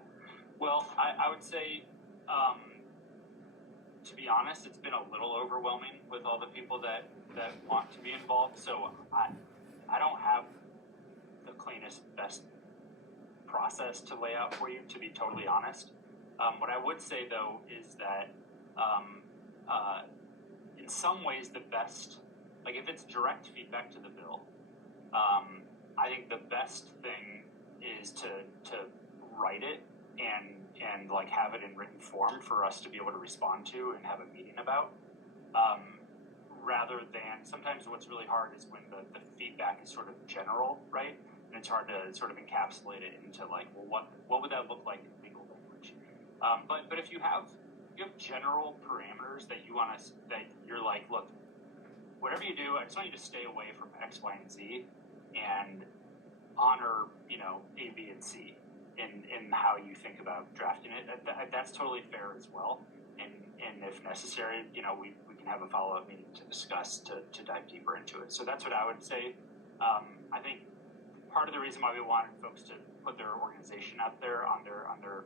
well, I would say, to be honest, it's been a little overwhelming with all the people that want to be involved. So I don't have the cleanest, best process to lay out for you, to be totally honest. What I would say, though, is that in some ways the best, like if it's direct feedback to the bill, I think the best thing is to write it and like have it in written form for us to be able to respond to and have a meeting about, rather than sometimes what's really hard is when the feedback is sort of general, right? And it's hard to sort of encapsulate it into like, well, what would that look like in legal language? But if you have general parameters that that you're like, look, whatever you do, I just want you to stay away from X, Y, and Z, and honor, A, B, and C in how you think about drafting it. That's totally fair as well. And if necessary, we can have a follow-up meeting to discuss, to dive deeper into it. So that's what I would say. I think part of the reason why we wanted folks to put their organization out there on their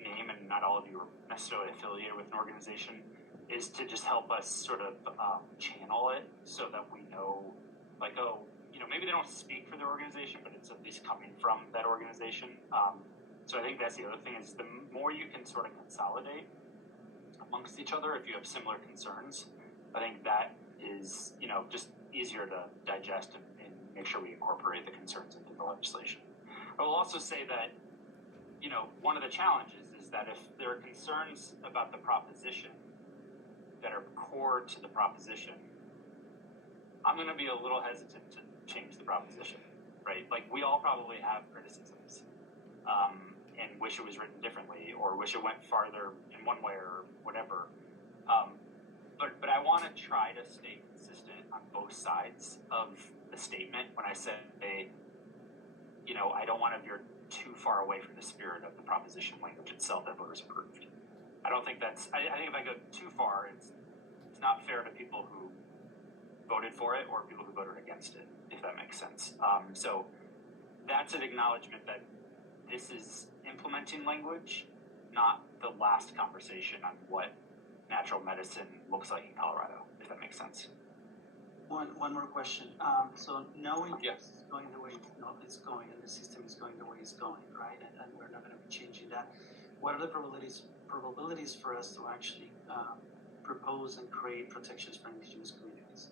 name, and not all of you are necessarily affiliated with an organization, is to just help us sort of channel it so that we know, like, oh, maybe they don't speak for their organization, but it's at least coming from that organization. So I think that's the other thing, is the more you can sort of consolidate amongst each other if you have similar concerns, I think that is, just easier to digest and make sure we incorporate the concerns into the legislation. I will also say that, one of the challenges is that if there are concerns about the proposition that are core to the proposition, I'm going to be a little hesitant to change the proposition, right? Like, we all probably have criticisms and wish it was written differently, or wish it went farther in one way, or whatever. But I want to try to stay consistent on both sides of the statement when I say, I don't want to veer too far away from the spirit of the proposition language itself that voters approved. I don't think that's, I think if I go too far, it's not fair to people who voted for it or people who voted against it, if that makes sense. So that's an acknowledgement that this is implementing language, not the last conversation on what natural medicine looks like in Colorado, if that makes sense. One more question. So knowing Yes. it's going the way it's going, and the system is going the way it's going, right? And we're not going to be changing that. What are the probabilities for us to actually propose and create protections for indigenous communities?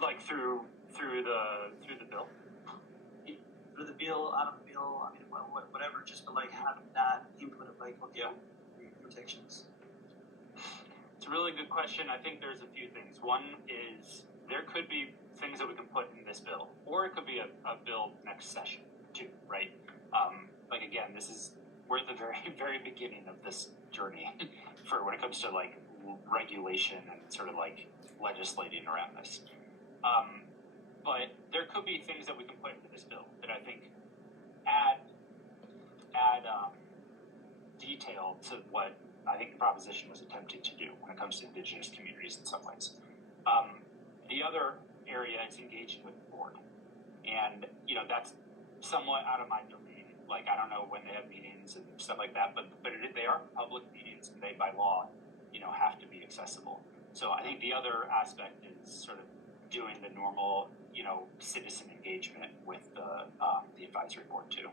Like through the bill. Through the bill, out of the bill, I mean, whatever. Just like having that input of like, okay, protections. It's a really good question. I think there's a few things. One is there could be things that we can put in this bill, or it could be a bill next session too, right? Like, again, we're at the very, very beginning of this journey for when it comes to like regulation and sort of like legislating around this. But there could be things that we can put into this bill that I think add detail to what I think the proposition was attempting to do when it comes to indigenous communities in some ways. The other area is engaging with the board. And, that's somewhat out of my domain. Like, I don't know when they have meetings and stuff like that, but they are public meetings, and they, by law, have to be accessible. So I think the other aspect is sort of doing the normal, citizen engagement with the advisory board too.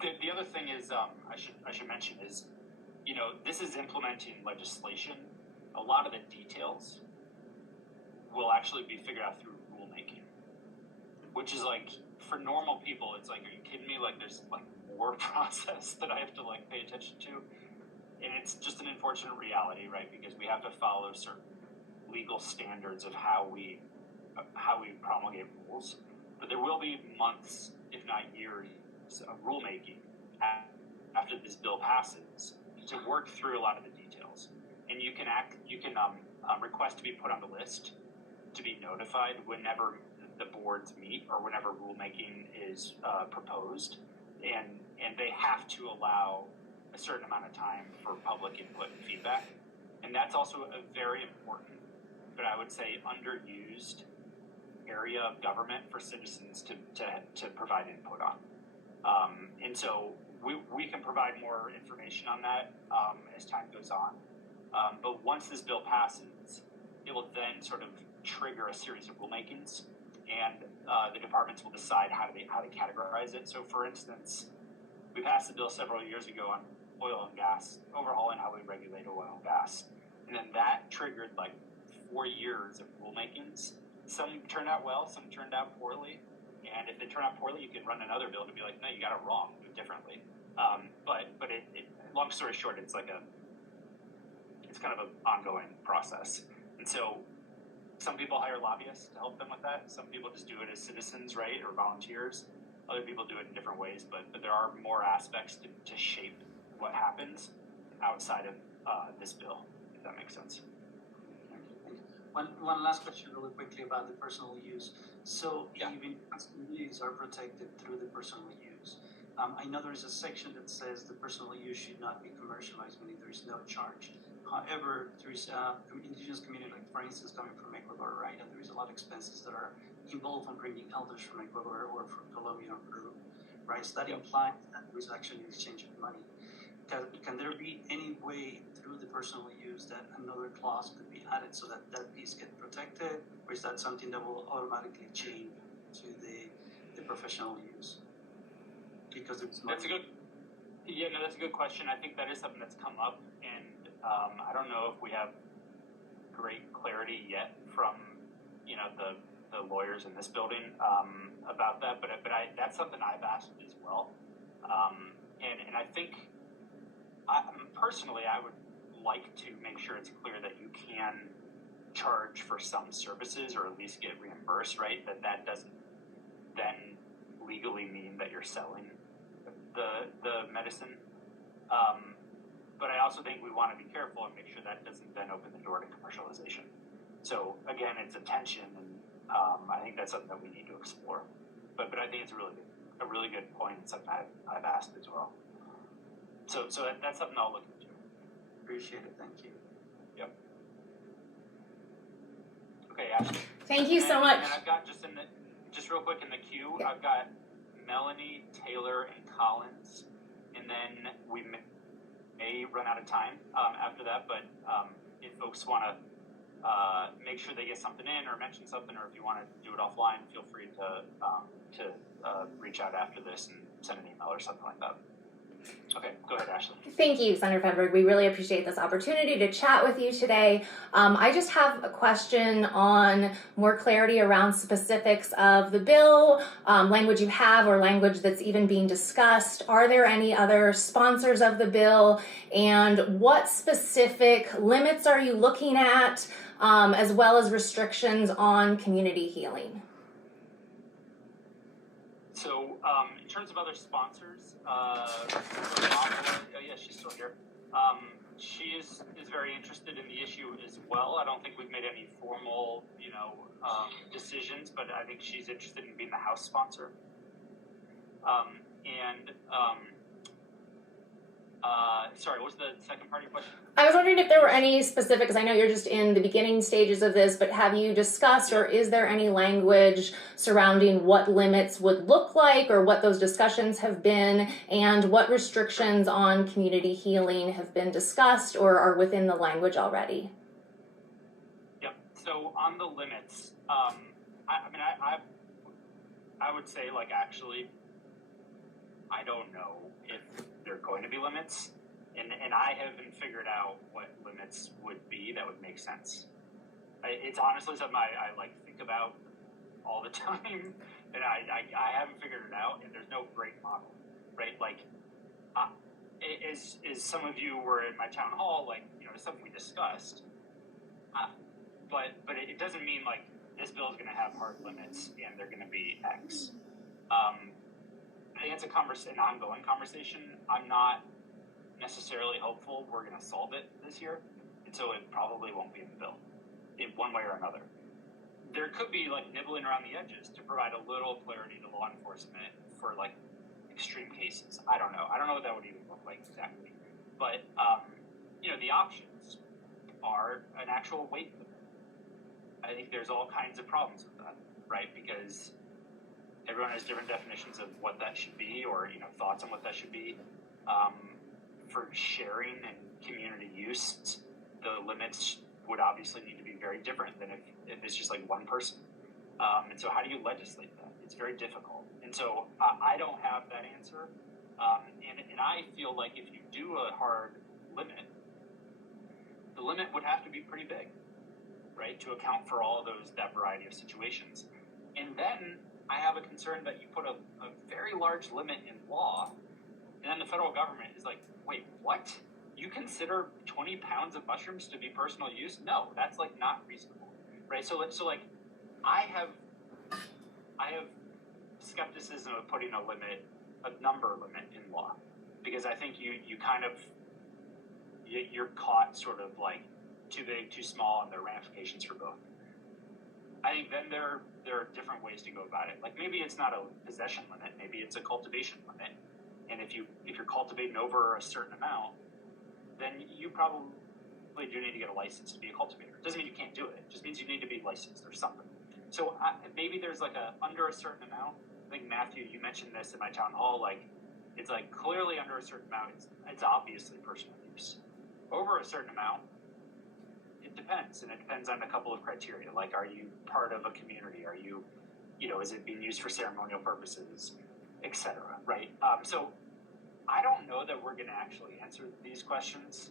The other thing is, I should mention is, this is implementing legislation. A lot of the details will actually be figured out through rulemaking, which is like, for normal people, it's like, are you kidding me? Like, there's like more process that I have to like pay attention to, and it's just an unfortunate reality, right? Because we have to follow certain legal standards of how we promulgate rules, but there will be months, if not years, of rulemaking after this bill passes to work through a lot of the details. And you can request to be put on the list to be notified whenever the boards meet or whenever rulemaking is proposed, and they have to allow a certain amount of time for public input and feedback. And that's also a very important, but I would say underused area of government for citizens to provide input on. And so we can provide more information on that as time goes on. But once this bill passes, it will then sort of trigger a series of rulemakings, and the departments will decide how to categorize it. So, for instance, we passed the bill several years ago on oil and gas, overhauling how we regulate oil and gas, and then that triggered like 4 years of rulemakings. Some turned out well, some turned out poorly. And if they turn out poorly, you can run another bill to be like, no, you got it wrong, do it differently. But long story short, it's kind of an ongoing process. And so some people hire lobbyists to help them with that. Some people just do it as citizens, right, or volunteers. Other people do it in different ways, but there are more aspects to shape what happens outside of this bill, if that makes sense. One last question really quickly about the personal use. So Yeah. even communities are protected through the personal use. I know there is a section that says the personal use should not be commercialized, meaning there is no charge. However, there is indigenous community, like for instance, coming from Ecuador, right? And there is a lot of expenses that are involved in bringing elders from Ecuador or from Colombia or Peru, right? So that implies that there is actually an exchange of money. can there be any way through the personal use that another clause could be added so that that piece gets protected, or is that something that will automatically change to the professional use? Because it's that's a good question. I think that is something that's come up, and I don't know if we have great clarity yet from the lawyers in this building about that, but that's something I've asked as well, and I think personally I would like to make sure it's clear that you can charge for some services or at least get reimbursed, right? That doesn't then legally mean that you're selling the medicine. But I also think we want to be careful and make sure that doesn't then open the door to commercialization. So again, it's a tension, and I think that's something that we need to explore. But I think it's a really good point, and something I've asked as well. So that's something I'll look into. Appreciate it. Thank you. Yep. Okay, Ashley. Thank you so much. And I've got just real quick in the queue, yeah. I've got Melanie, Taylor, and Collins, and then we may run out of time after that. But if folks want to make sure they get something in or mention something, or if you want to do it offline, feel free to reach out after this and send an email or something like that. Okay, go ahead, Ashley. Thank you, Senator Fenberg. We really appreciate this opportunity to chat with you today. I just have a question on more clarity around specifics of the bill, language you have or language that's even being discussed. Are there any other sponsors of the bill? And what specific limits are you looking at, as well as restrictions on community healing? So, in terms of other sponsors, yeah, she's still here. She is very interested in the issue as well. I don't think we've made any formal, decisions, but I think she's interested in being the House sponsor. Sorry, what's the second part of your question? I was wondering if there were any specifics. I know you're just in the beginning stages of this, but have you discussed, or is there any language surrounding what limits would look like, or what those discussions have been, and what restrictions on community healing have been discussed or are within the language already? Yep. So on the limits, I would say, actually, I don't know if there are going to be limits. And I haven't figured out what limits would be that would make sense. It's honestly something I think about all the time, and I haven't figured it out, and there's no great model, right? As some of you were in my town hall, it's something we discussed, but it doesn't mean this bill is going to have hard limits and they're going to be X. I think it's an ongoing conversation. I'm not necessarily hopeful we're going to solve it this year, and so it probably won't be in the bill in one way or another. There could be nibbling around the edges to provide a little clarity to law enforcement for extreme cases. I don't know what that would even look like exactly, but the options are an actual weight limit. I think there's all kinds of problems with that, right? Because everyone has different definitions of what that should be, or thoughts on what that should be. For sharing and community use, the limits would obviously need to be very different than if it's just one person. And so how do you legislate that? It's very difficult. And so I don't have that answer. And I feel like if you do a hard limit, the limit would have to be pretty big, right, to account for all that variety of situations. And then I have a concern that you put a very large limit in law, and then the federal government is like, wait, what? You consider 20 pounds of mushrooms to be personal use? No, that's not reasonable, right? So I have skepticism of putting a number limit in law, because I think you're caught sort of too big, too small, and there are ramifications for both. I think then there are different ways to go about it. Maybe it's not a possession limit, maybe it's a cultivation limit. And if you're cultivating over a certain amount, then you probably do need to get a license to be a cultivator. It doesn't mean you can't do it. It just means you need to be licensed or something. So maybe there's under a certain amount. I think, Matthew, you mentioned this in my town hall, it's like clearly under a certain amount, it's obviously personal use. Over a certain amount, it depends, and it depends on a couple of criteria. Like, are you part of a community? Are you, is it being used for ceremonial purposes, etc. Right? So I don't know that we're going to actually answer these questions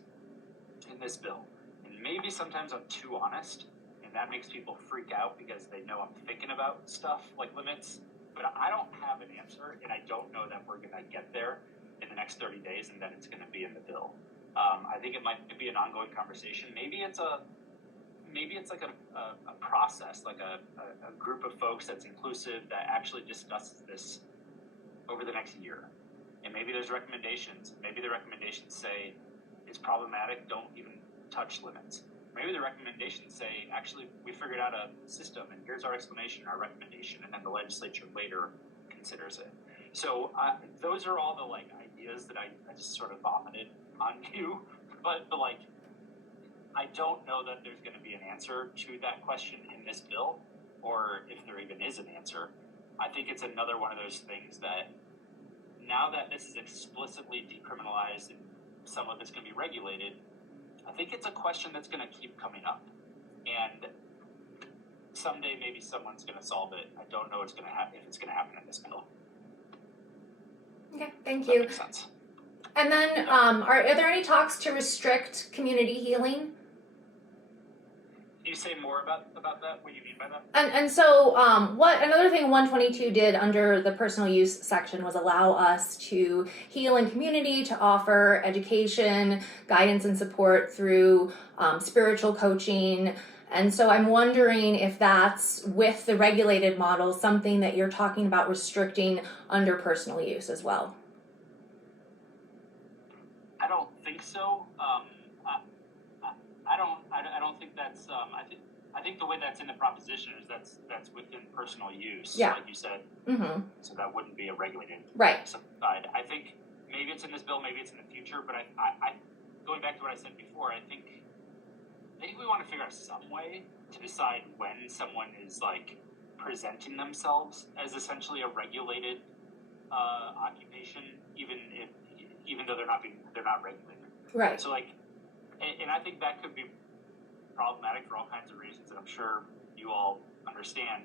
in this bill, and maybe sometimes I'm too honest, and that makes people freak out because they know I'm thinking about stuff like limits. But I don't have an answer, and I don't know that we're going to get there in the next 30 days, and then it's going to be in the bill. I think it might be an ongoing conversation. Maybe it's like a process, like a group of folks that's inclusive that actually discusses this over the next year. And maybe there's recommendations. Maybe the recommendations say it's problematic, don't even touch limits. Maybe the recommendations say, actually, we figured out a system, and here's our explanation, our recommendation, and then the legislature later considers it. So those are all the ideas that I just sort of vomited on you, but I don't know that there's going to be an answer to that question in this bill, or if there even is an answer. I think it's another one of those things that now that this is explicitly decriminalized and some of it's going to be regulated, I think it's a question that's going to keep coming up. And someday maybe someone's going to solve it. I don't know if it's going to happen in this bill. Okay, thank Does that you. make sense? And then, are there any talks to restrict community healing? Can you say more about that? What do you mean by that? And so, what another thing 122 did under the personal use section was allow us to heal in community, to offer education, guidance, and support through spiritual coaching. And so I'm wondering if that's, with the regulated model, something that you're talking about restricting under personal use as well. I don't think so. I don't think that's. I think the way that's in the proposition is that's within personal use, like you said. Mm-hmm. So that wouldn't be a regulated side. I think maybe it's in this bill, maybe it's in the future. But I going back to what I said before, I think we want to figure out some way to decide when someone is presenting themselves as essentially a regulated occupation, even though they're not regulated. Right. So and I think that could be problematic for all kinds of reasons that I'm sure you all understand.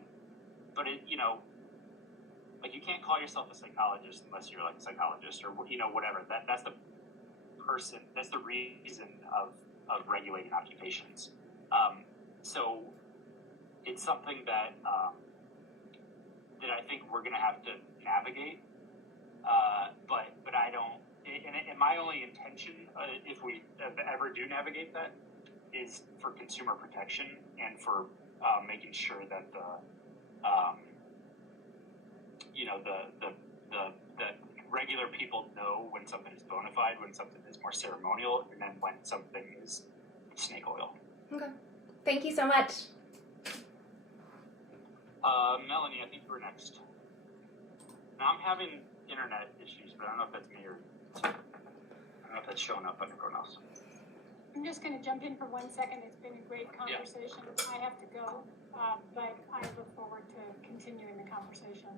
But you can't call yourself a psychologist unless you're a psychologist or whatever. That's the person. That's the reason of regulating occupations. So it's something that I think we're going to have to navigate. But I don't. And my only intention, if we ever do navigate that, is for consumer protection and for making sure that the regular people know when something is bona fide, when something is more ceremonial, and then when something is snake oil. Okay. Thank you so much. Melanie, I think we're next. Now I'm having internet issues, but I don't know if that's me or I don't know if that's showing up on everyone else. I'm just going to jump in for 1 second. It's been a great conversation. Yeah. I have to go, but I look forward to continuing the conversation.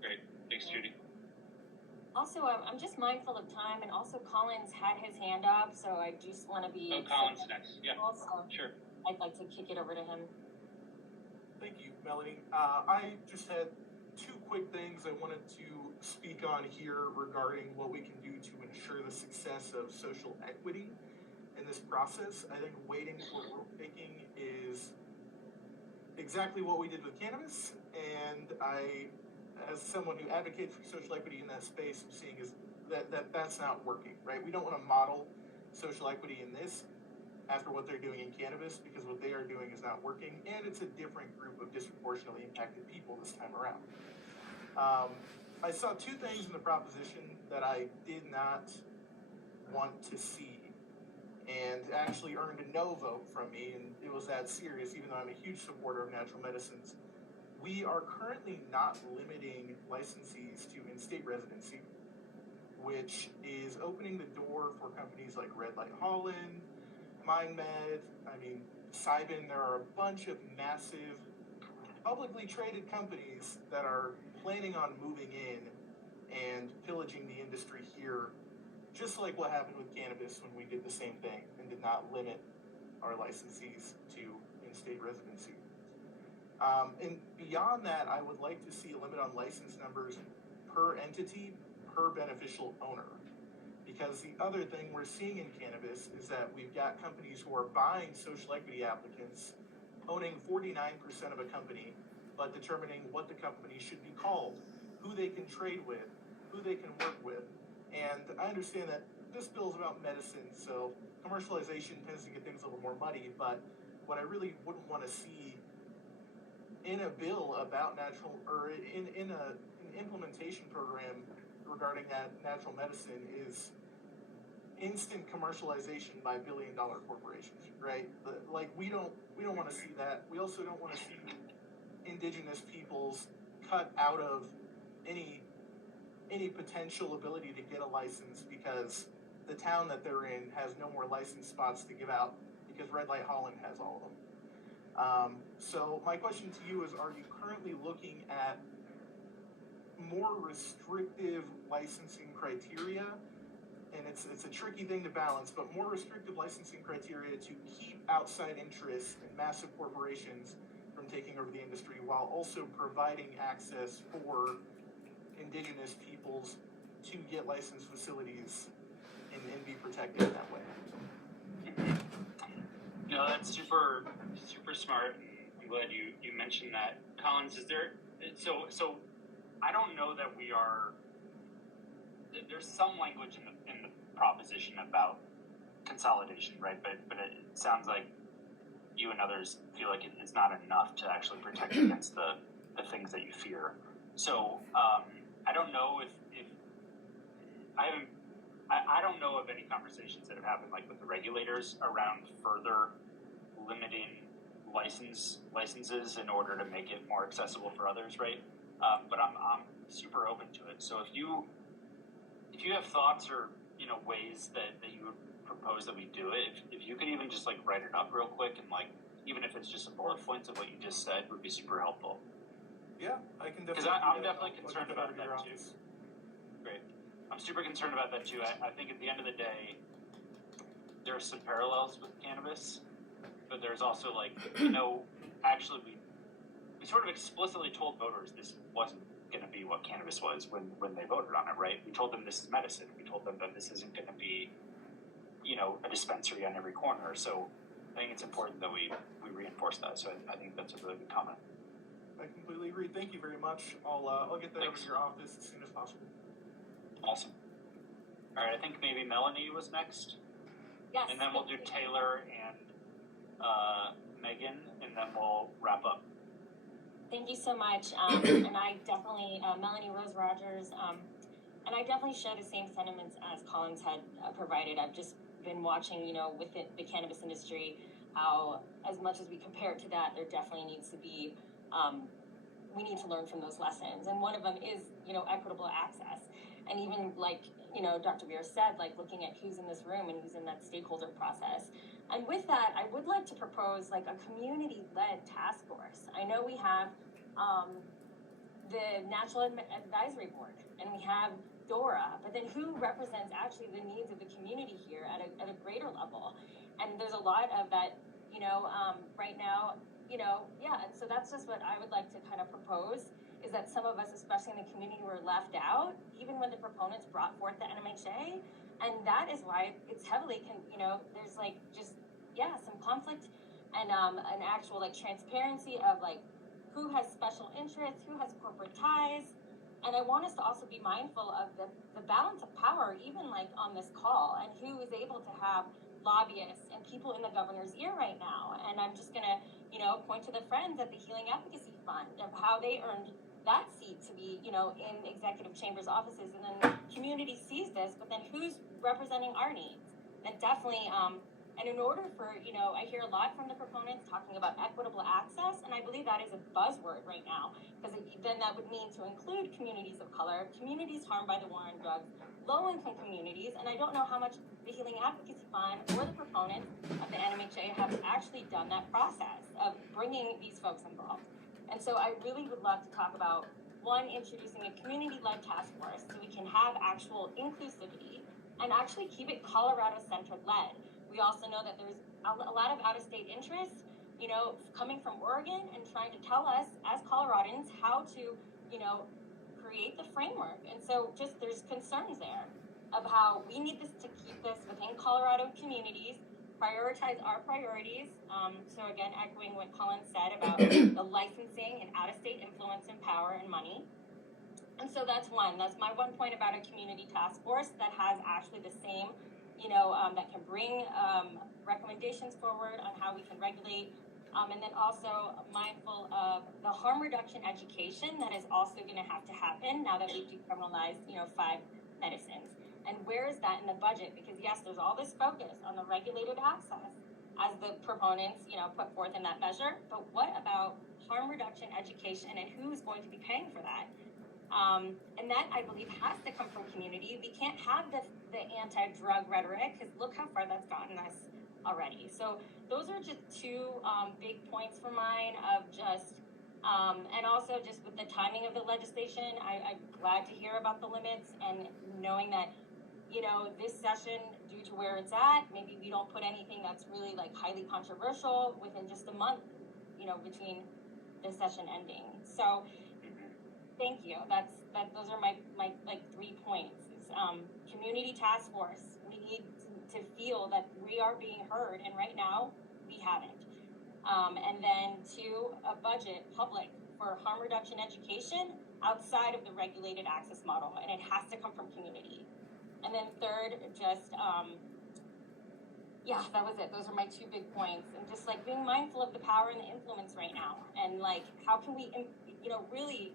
Great. Thanks, Judy. Also, I'm just mindful of time, and also Colin's had his hand up, so I just want to be... Oh, Colin's next. Yeah, also, sure. I'd like to kick it over to him. Thank you, Melanie. I just had two quick things I wanted to speak on here regarding what we can do to ensure the success of social equity in this process. I think waiting for rule making is exactly what we did with cannabis, and I, as someone who advocates for social equity in that space, I'm seeing is that's not working, right? We don't want to model social equity in this after what they're doing in cannabis, because what they are doing is not working, and it's a different group of disproportionately impacted people this time around. I saw two things in the proposition that I did not want to see, and actually earned a no vote from me, and it was that serious, even though I'm a huge supporter of natural medicines. We are currently not limiting licensees to in-state residency, which is opening the door for companies like Red Light Holland, MindMed, Cybin. There are a bunch of massive publicly traded companies that are planning on moving in and pillaging the industry here, just like what happened with cannabis when we did the same thing and did not limit our licensees to in-state residency. And beyond that, I would like to see a limit on license numbers per entity, per beneficial owner. Because the other thing we're seeing in cannabis is that we've got companies who are buying social equity applicants, owning 49% of a company, but determining what the company should be called, who they can trade with, who they can work with. And I understand that this bill is about medicine, so commercialization tends to get things a little more muddy, but what I really wouldn't want to see in a bill about natural, or in an implementation program regarding that natural medicine is instant commercialization by billion-dollar corporations, right? Like we don't want to see that. We also don't want to see indigenous peoples cut out of any potential ability to get a license because the town that they're in has no more license spots to give out because Red Light Holland has all of them. So my question to you is, are you currently looking at more restrictive licensing criteria? And it's a tricky thing to balance, but more restrictive licensing criteria to keep outside interests and massive corporations from taking over the industry while also providing access for indigenous peoples to get licensed facilities and be protected in that way. No, that's super smart. I'm glad you mentioned that. Collins, is there, so I don't know that we are, there's some language in the proposition about consolidation, right? But it sounds like you and others feel like it's not enough to actually protect against the things that you fear. So I don't know if I don't know of any conversations that have happened like with the regulators around further limiting licenses in order to make it more accessible for others, right? But I'm super open to it. So if you have thoughts or ways that you would propose that we do it, if you could even just like write it up real quick and like even if it's just some bullet points of what you just said would be super helpful. Yeah, I can definitely. Because I'm definitely concerned about that too. Great. I'm super concerned about that too. I think at the end of the day, there are some parallels with cannabis, but there's also like, actually we sort of explicitly told voters this wasn't going to be what cannabis was when they voted on it, right? We told them this is medicine. We told them that this isn't going to be, a dispensary on every corner. So I think it's important that we reinforce that. So I think that's a really good comment. I completely agree. Thank you very much. I'll get that over to your office as soon as possible. Awesome. All right, I think maybe Melanie was next. Yes. And then we'll do Taylor and Megan, and then we'll wrap up. Thank you so much. And I definitely, Melanie Rose Rogers, and I definitely share the same sentiments as Collins had provided. I've just been watching, with the cannabis industry, how as much as we compare it to that, there definitely needs to be, we need to learn from those lessons. And one of them is, equitable access. And even like, Dr. Beer said, like looking at who's in this room and who's in that stakeholder process. And with that, I would like to propose like a community-led task force. I know we have the National Advisory Board and we have DORA, but then who represents actually the needs of the community here at a greater level? And there's a lot of that, right now, and so that's just what I would like to kind of propose, is that some of us, especially in the community, were left out, even when the proponents brought forth the NMHA. And that is why it's heavily, there's like some conflict and an actual like transparency of like who has special interests, who has corporate ties. And I want us to also be mindful of the balance of power, even like on this call, and who is able to have lobbyists and people in the governor's ear right now. And I'm just gonna, point to the friends at the Healing Advocacy Fund of how they earned that seat to be, in executive chambers offices, and then community sees this, but then who's representing our needs? And definitely, and in order for, I hear a lot from the proponents talking about equitable access, and I believe that is a buzzword right now, because then that would mean to include communities of color, communities harmed by the war on drugs, low-income communities, and I don't know how much the Healing Advocacy Fund or the proponents of the NMHA have actually done that process of bringing these folks involved. And so I really would love to talk about one, introducing a community-led task force so we can have actual inclusivity and actually keep it Colorado-centered led. We also know that there's a lot of out-of-state interest, coming from Oregon and trying to tell us as Coloradans how to, create the framework. And so just there's concerns there of how we need this to keep this within Colorado communities, prioritize our priorities. So again, echoing what Colin said about the licensing and out-of-state influence and power and money. And so that's my one point about a community task force that has actually the same, that can bring recommendations forward on how we can regulate. And then also mindful of the harm reduction education that is also going to happen now that we've decriminalized, 5 medicines. And where is that in the budget? Because yes, there's all this focus on the regulated access as the proponents, put forth in that measure. But what about harm reduction education and who's going to be paying for that? And that, I believe, has to come from community. We can't have the anti-drug rhetoric because look how far that's gotten us already. So those are just 2 big points for mine of just, and also just with the timing of the legislation, I'm glad to hear about the limits and knowing that, this session, due to where it's at, maybe we don't put anything that's really like highly controversial within just a month, between the session ending. So thank you. Those are my 3 points. It's, community task force. We need to feel that we are being heard, and right now we haven't. And then 2, a budget public for harm reduction education outside of the regulated access model, and it has to come from community. And then 3rd, just that was it. Those are my 2 big points, and just like being mindful of the power and the influence right now, and like how can we, really,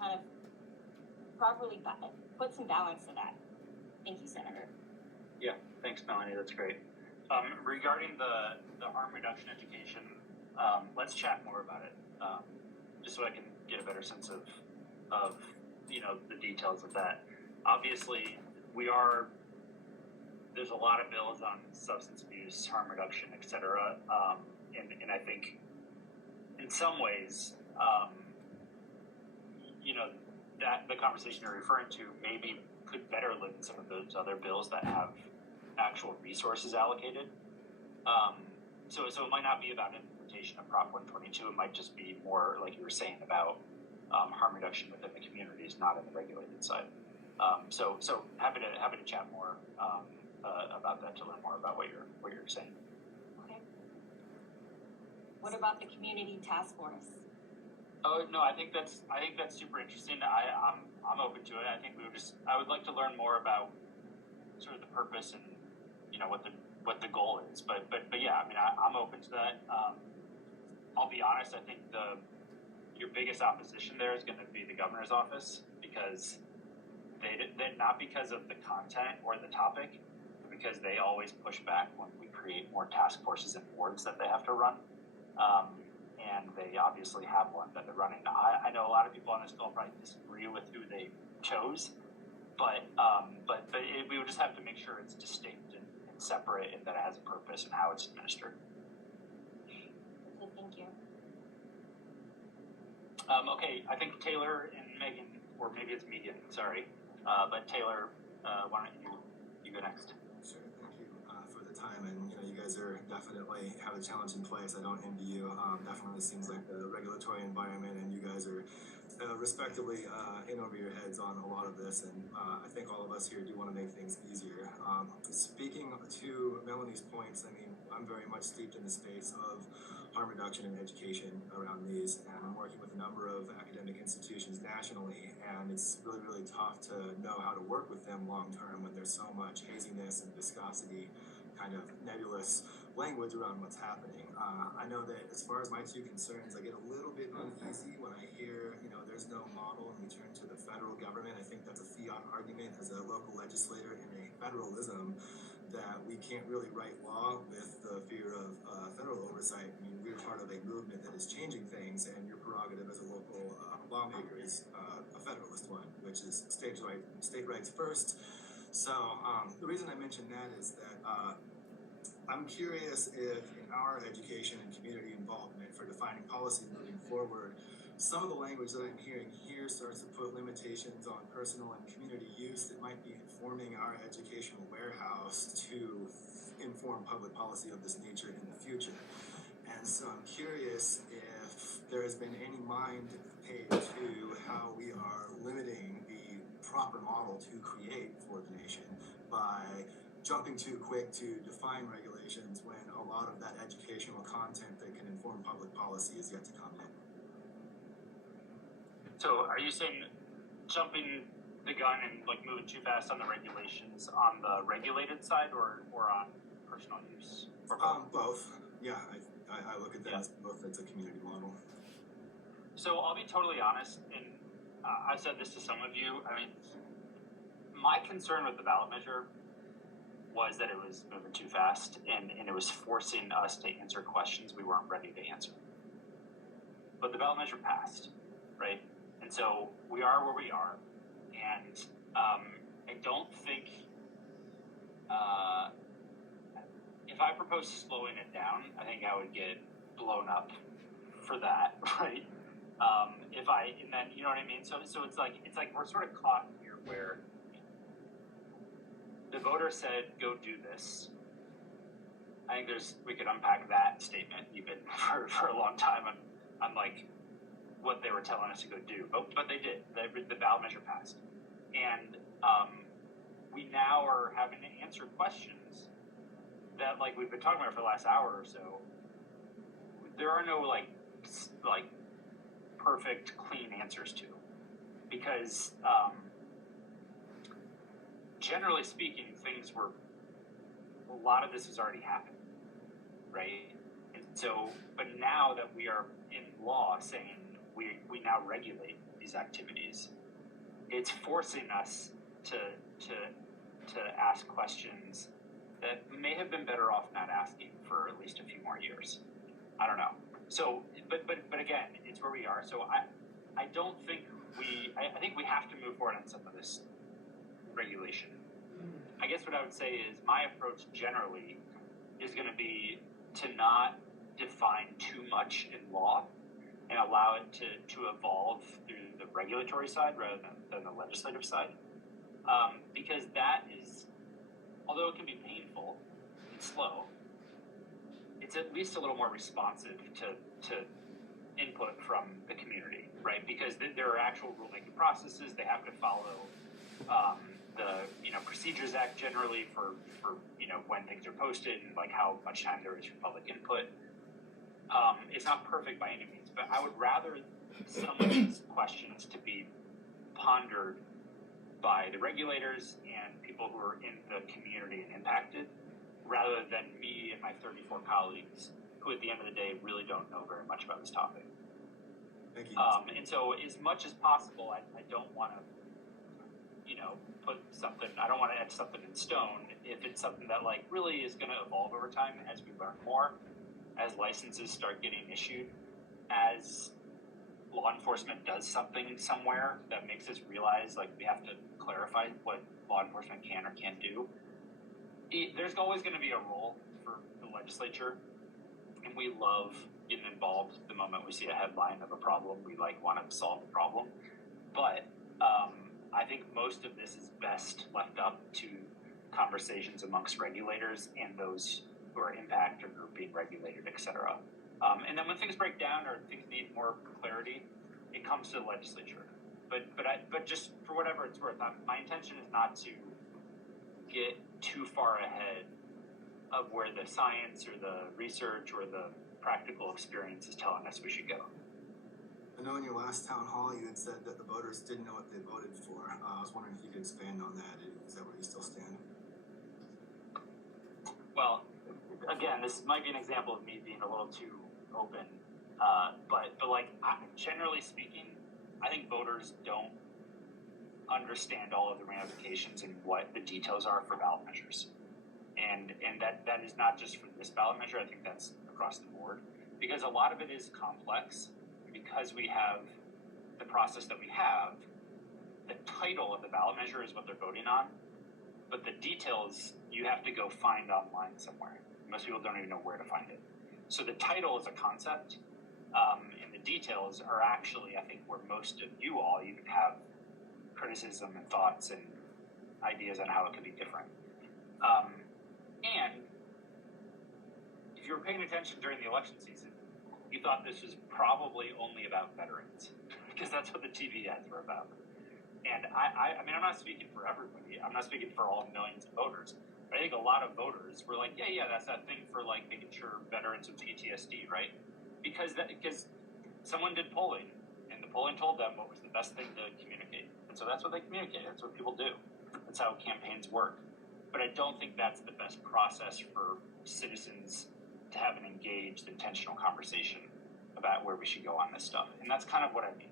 kind of properly put some balance to that. Thank you, Senator. Yeah, thanks, Melanie. That's great. Regarding the harm reduction education, let's chat more about it, just so I can get a better sense of the details of that. Obviously, there's a lot of bills on substance abuse, harm reduction, et cetera, and I think in some ways, that the conversation you're referring to maybe could better live in some of those other bills that have actual resources allocated. So it might not be about implementation of Prop 122. It might just be more, like you were saying, about harm reduction within the communities, not in the regulated side. So happy to chat more about that to learn more about what you're saying. Okay. What about the community task force? Oh no, I think that's super interesting. I'm open to it. I think I would like to learn more about sort of the purpose and what the goal is. But yeah, I mean I'm open to that. I'll be honest. I think your biggest opposition there is going to be the governor's office because they not because of the content or the topic, but because they always push back when we create more task forces and boards that they have to run. And they obviously have one that they're running. I know a lot of people on this call probably disagree with who they chose, but we would just have to make sure it's distinct and separate and that it has a purpose and how it's administered. Thank you. Okay, I think Taylor and Megan, or maybe it's Megan, sorry. But Taylor, why don't you go next? Sure, thank you for the time. And you guys are definitely have a challenging place. I don't envy you. Definitely seems like the regulatory environment, and you guys are respectively in over your heads on a lot of this. And I think all of us here do want to make things easier. Speaking to Melanie's points, I mean, I'm very much steeped in the space of harm reduction and education around these, and I'm working with a number of academic institutions nationally, and it's really, really tough to know how to work with them long term when there's so much haziness and viscosity, kind of nebulous language around what's happening. I know that as far as my 2 concerns, I get a little bit uneasy when I hear, there's no model and we turn to the federal government. I think that's a fiat argument as a local legislator in a federalism that we can't really write law with the fear of federal oversight. I mean, we're part of a movement that is changing things, and your prerogative as a local lawmaker is a federalist one, which is state rights first. So the reason I mention that is that I'm curious if in our education and community involvement for defining policy moving forward, some of the language that I'm hearing here starts to put limitations on personal and community use that might be informing our educational warehouse to inform public policy of this nature in the future. And so I'm curious if there has been any mind paid to how we are limiting the proper model to create for the nation by jumping too quick to define regulations when a lot of that educational content that can inform public policy is yet to come in. So are you saying jumping the gun and like moving too fast on the regulations on the regulated side or on personal use? Both. Yeah, I look at that as both. It's a community model. So I'll be totally honest, and I've said this to some of you. I mean, my concern with the ballot measure was that it was moving too fast and it was forcing us to answer questions we weren't ready to answer. But the ballot measure passed, right? And so we are where we are. And I don't think, if I proposed slowing it down, I think I would get blown up for that, right? And then, you know what I mean? So it's like we're sort of caught here where the voter said, go do this. I think we could unpack that statement even for a long time on like what they were telling us to go do. But they did. The ballot measure passed. And we now are having to answer questions that like we've been talking about for the last hour or so. There are no like perfect, clean answers to. Because generally speaking, a lot of this has already happened, right? And so, but now that we are in law saying we now regulate these activities, it's forcing us to ask questions that may have been better off not asking for at least a few more years. I don't know. So, but again, it's where we are. So I don't think I think we have to move forward on some of this regulation. I guess what I would say is my approach generally is going to be to not define too much in law and allow it to evolve through the regulatory side rather than the legislative side. Because that is, although it can be painful and slow, it's at least a little more responsive to input from the community, right? Because there are actual rulemaking processes. They have to follow the Procedures Act generally for when things are posted and like how much time there is for public input. It's not perfect by any means, but I would rather some of these questions to be pondered by the regulators and people who are in the community and impacted, rather than me and my 34 colleagues who at the end of the day really don't know very much about this topic. Thank you. And so as much as possible, I don't want to, put something, I don't want to etch something in stone if it's something that like really is going to evolve over time as we learn more, as licenses start getting issued, as law enforcement does something somewhere that makes us realize like we have to clarify what law enforcement can or can't do. There's always going to be a role for the legislature, and we love getting involved the moment we see a headline of a problem. We want to solve the problem, but I think most of this is best left up to conversations amongst regulators and those who are impacted or being regulated, et cetera. And then when things break down or things need more clarity, it comes to the legislature. But just for whatever it's worth, my intention is not to get too far ahead of where the science or the research or the practical experience is telling us we should go. I know in your last town hall you had said that the voters didn't know what they voted for. I was wondering if you could expand on that. Is that where you still stand? Well, again, this might be an example of me being a little too open, but generally speaking, I think voters don't understand all of the ramifications and what the details are for ballot measures, and that is not just for this ballot measure. I think that's across the board, because a lot of it is complex. Because we have the process that we have, the title of the ballot measure is what they're voting on, but the details you have to go find online somewhere. Most people don't even know where to find it. So the title is a concept, and the details are actually, I think, where most of you all even have criticism and thoughts and ideas on how it could be different. And if you were paying attention during the election season, you thought this was probably only about veterans, because that's what the TV ads were about. And I mean, I'm not speaking for everybody. I'm not speaking for all millions of voters. But I think a lot of voters were like, yeah, that's that thing for like making sure veterans with PTSD, right? Because someone did polling, and the polling told them what was the best thing to communicate. And so that's what they communicate. That's what people do. That's how campaigns work. But I don't think that's the best process for citizens to have an engaged, intentional conversation about where we should go on this stuff. And that's kind of what I mean.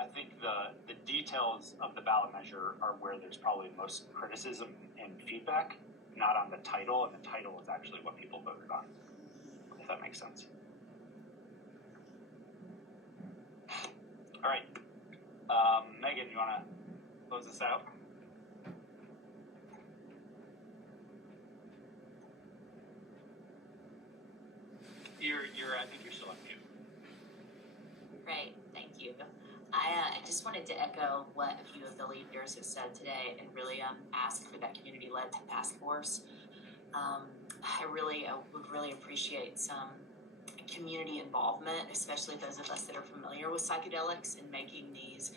I think the details of the ballot measure are where there's probably most criticism and feedback, not on the title, and the title is actually what people voted on, if that makes sense. All right. Megan, you want to close this out? I think you're still on mute. Great, thank you. I just wanted to echo what a few of the leaders have said today and really ask for that community-led task force. I would really appreciate some community involvement, especially those of us that are familiar with psychedelics in making these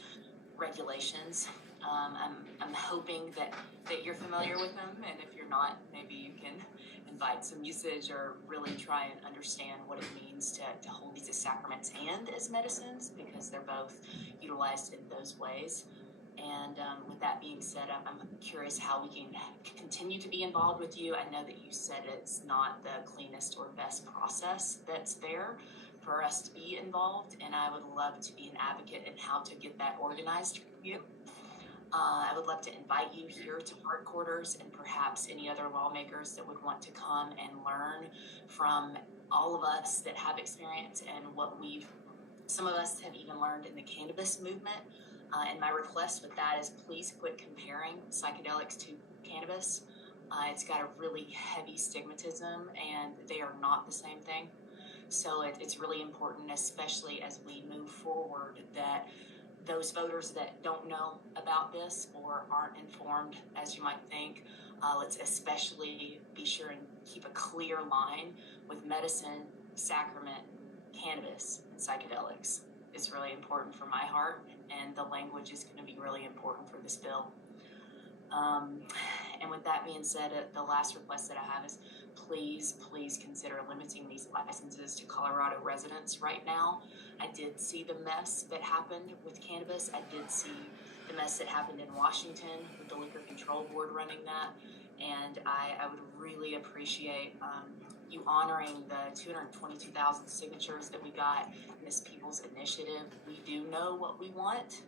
regulations. I'm hoping that you're familiar with them, and if you're not, maybe you can invite some usage or really try and understand what it means to hold these as sacraments and as medicines, because they're both utilized in those ways. And with that being said, I'm curious how we can continue to be involved with you. I know that you said it's not the cleanest or best process that's there for us to be involved, and I would love to be an advocate in how to get that organized for you. I would love to invite you here to Heart Quarters and perhaps any other lawmakers that would want to come and learn from all of us that have experience and what some of us have even learned in the cannabis movement. And my request with that is please quit comparing psychedelics to cannabis. It's got a really heavy stigmatism and they are not the same thing. So it's really important, especially as we move forward, that those voters that don't know about this or aren't informed as you might think, let's especially be sure and keep a clear line with medicine, sacrament, cannabis, and psychedelics. It's really important for my heart, and the language is going to be really important for this bill. And with that being said, the last request that I have is please consider limiting these licenses to Colorado residents right now. I did see the mess that happened with cannabis. I did see the mess that happened in Washington with the Liquor Control Board running that. And I would really appreciate you honoring the 222,000 signatures that we got in this People's Initiative. We do know what we want.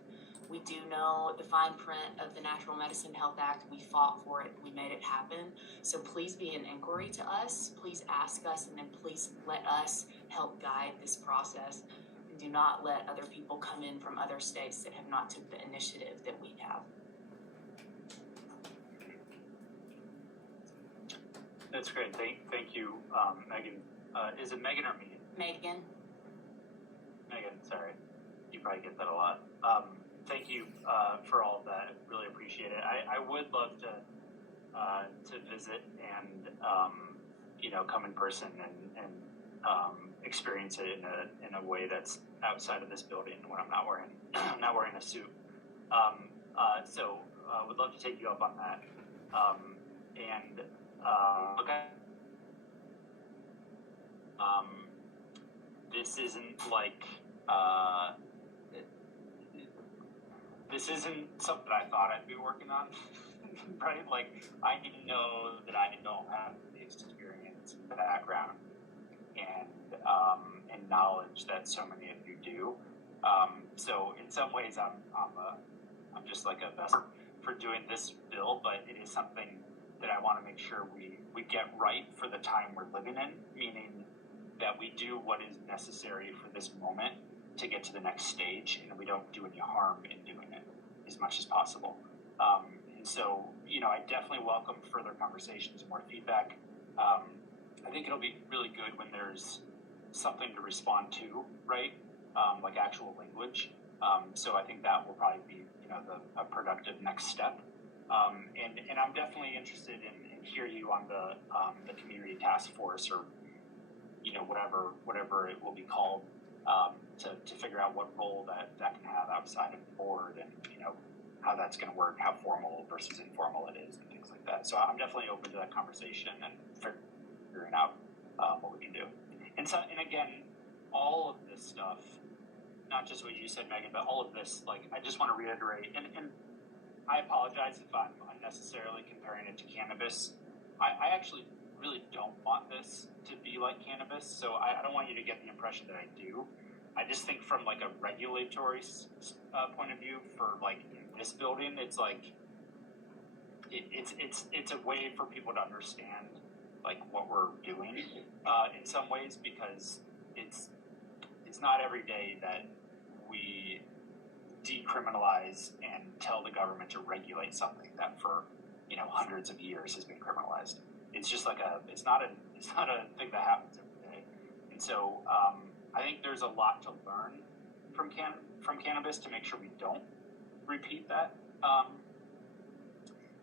We do know the fine print of the Natural Medicine Health Act. We fought for it. We made it happen. So please be an inquiry to us. Please ask us, and then please let us help guide this process. And do not let other people come in from other states that have not took the initiative that we have. That's great. Thank you, Megan. Is it Megan or Megan? Megan. Megan, sorry. You probably get that a lot. Thank you for all of that. Really appreciate it. I would love to visit and come in person and experience it in a way that's outside of this building when I'm not wearing a suit. So would love to take you up on that. Okay. This isn't like this isn't something I thought I'd be working on, right? Like, I didn't know that I don't have the experience, the background, and knowledge that so many of you do. So in some ways, I'm just like a vessel for doing this bill, but it is something that I want to make sure we get right for the time we're living in, meaning that we do what is necessary for this moment to get to the next stage, and we don't do any harm in doing it as much as possible. And so, I definitely welcome further conversations and more feedback. I think it'll be really good when there's something to respond to, right? Like actual language. So I think that will probably be, a productive next step. And I'm definitely interested in hear you on the community task force, or whatever it will be called, to figure out what role that can have outside of the board, and how that's going to work, how formal versus informal it is, and things like that. So I'm definitely open to that conversation and figuring out what we can do. And again, all of this stuff, not just what you said, Megan, but all of this, like, I just want to reiterate, and I apologize if I'm unnecessarily comparing it to cannabis. I actually really don't want this to be like cannabis, so I don't want you to get the impression that I do. I just think from like a regulatory point of view, for like in this building, it's like it's a way for people to understand like what we're doing in some ways, because it's not every day that we decriminalize and tell the government to regulate something that for hundreds of years has been criminalized. It's just like it's not a thing that happens every day. And so I think there's a lot to learn from cannabis to make sure we don't repeat that.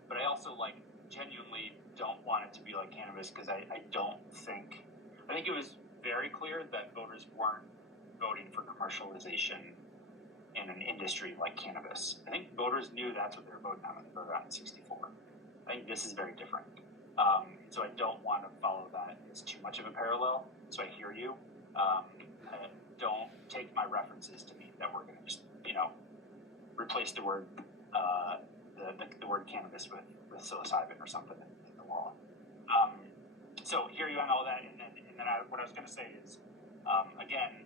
But I also genuinely don't want it to be like cannabis, because I think it was very clear that voters weren't voting for commercialization in an industry like cannabis. I think voters knew that's what they were voting on when they voted on in 64. I think this is very different. So I don't want to follow that as too much of a parallel. So I hear you. Don't take my references to mean that we're going to just, replace the word the word cannabis with psilocybin or something in the law. So hear you on all that, and then what I was going to say is, again,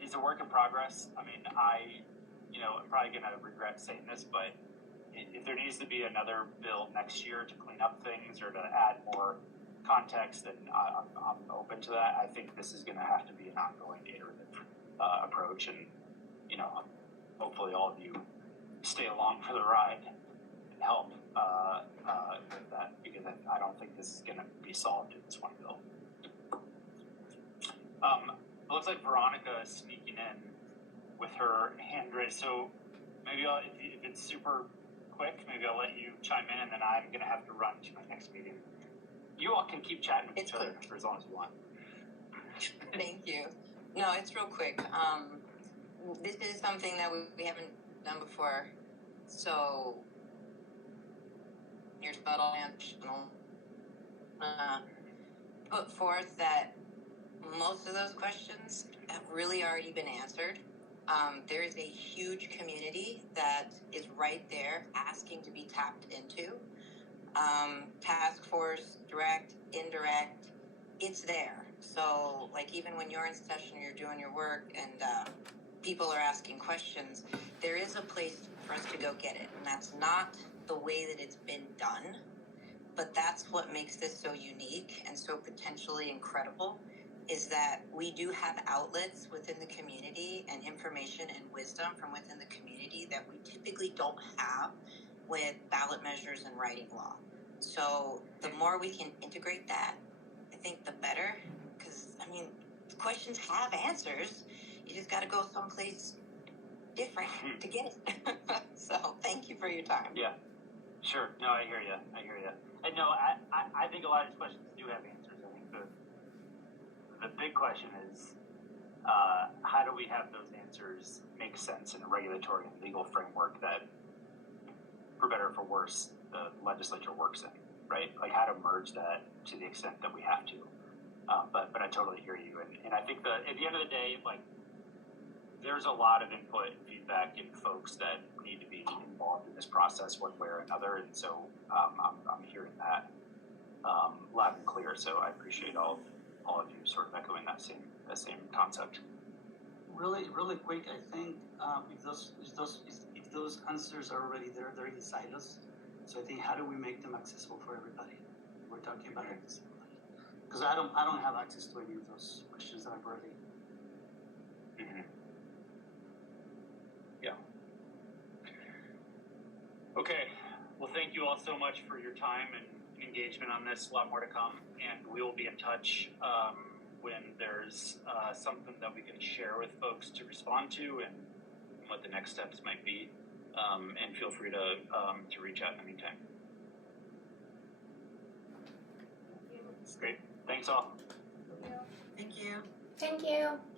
it's a work in progress. I mean, I'm probably going to regret saying this, but if there needs to be another bill next year to clean up things or to add more context, then I'm open to that. I think this is going to have to be an ongoing iterative approach, and hopefully all of you stay along for the ride and help with that, because I don't think this is going to be solved in this one bill. It looks like Veronica is sneaking in with her hand raised, so maybe if it's super quick, maybe I'll let you chime in, and then I'm going to have to run to my next meeting. You all can keep chatting with each other for as long as you want. Thank you. No, it's real quick. This is something that we haven't done before, so your subtle put forth that most of those questions have really already been answered. There is a huge community that is right there asking to be tapped into. Task force, direct, indirect, it's there. So, even when you're in session, you're doing your work, and people are asking questions, there is a place for us to go get it. And that's not the way that it's been done, but that's what makes this so unique and so potentially incredible, is that we do have outlets within the community and information and wisdom from within the community that we typically don't have with ballot measures and writing law. So the more we can integrate that, I think the better, because, questions have answers. You just got to go someplace different to get it. So thank you for your time. Yeah, sure. No, I hear you. And no, I think a lot of these questions do have answers. I think the big question is, how do we have those answers make sense in a regulatory and legal framework that, for better or for worse, the legislature works in, right? How to merge that to the extent that we have to. But I totally hear you. And I think that at the end of the day, there's a lot of input and feedback in folks that need to be involved in this process one way or another. And so I'm hearing that loud and clear. So I appreciate all of you sort of echoing that same concept. Really quick, I think if those answers are already there, they're inside us. So I think, how do we make them accessible for everybody? We're talking about accessibility, because I don't have access to any of those questions that I've already. Mm-hmm. Yeah. Okay. Well, thank you all so much for your time engagement on this, a lot more to come, and we will be in touch when there's something that we can share with folks to respond to and what the next steps might be. And feel free to reach out in the meantime. Thank you. Great. Thanks all. Thank you. Thank you. Thank you.